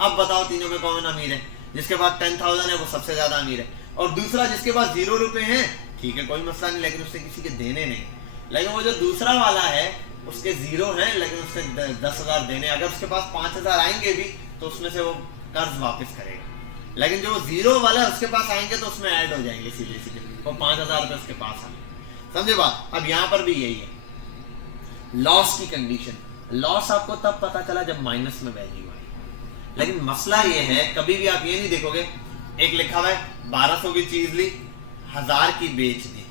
अब बताओ तीनों में कौन अमीर है? जिसके पास 10,000 है वो सबसे ज्यादा अमीर है, और दूसरा जिसके पास 0 रुपए हैं, ठीक है कोई मसला नहीं, लेकिन उससे किसी के देने नहीं। लेकिन वो जो दूसरा वाला है उसके 0 हैं लेकिन उससे 10,000 देने, अगर उसके पास 5,000 आएंगे भी तो उसमें से वो कर्ज वापस करेगा, लेकिन जो 0 वाला है उसके पास आएंगे तो उसमें ऐड हो जाएंगे सीधे सीधे, वो 5,000 रुपए उसके पास आएंगे। समझे बात? अब यहां पर भी यही है लॉस की कंडीशन। लॉस आपको तब पता चला जब माइनस में वैल्यू आई, लेकिन मसला ये है कभी भी आप ये नहीं देखोगे एक लिखा हुआ है 1200 की चीज ली, 1000 की बेच दी,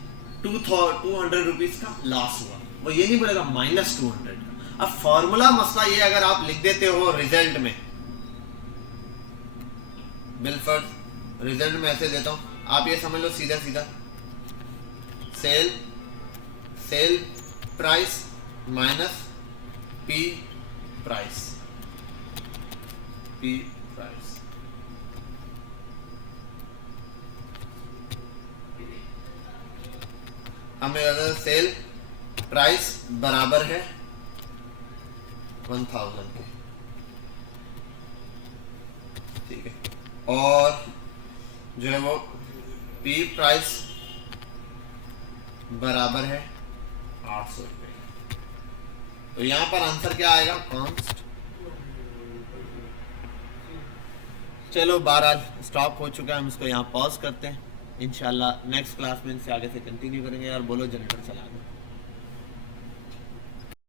200 रुपीज का लॉस हुआ, वो ये नहीं बोलेगा -200 का। अब फॉर्मूला मसला ये अगर आप लिख देते हो रिजल्ट में, बिलफर्ड रिजल्ट में ऐसे देता हूं, आप ये समझ लो सीधा सीधा sale price minus P price, हमें सेल प्राइस बराबर है 1000 के, ठीक है, और जो है वो पी प्राइस बराबर है 800 रुपए। तो यहां पर आंसर क्या आएगा? कॉन्स्ट। चलो बहरहाल स्टॉप हो चुका है, हम इसको यहाँ पॉज करते हैं, इंशाल्लाह नेक्स्ट क्लास में इनसे आगे से कंटिन्यू करेंगे। और बोलो जनरेटर चला दो।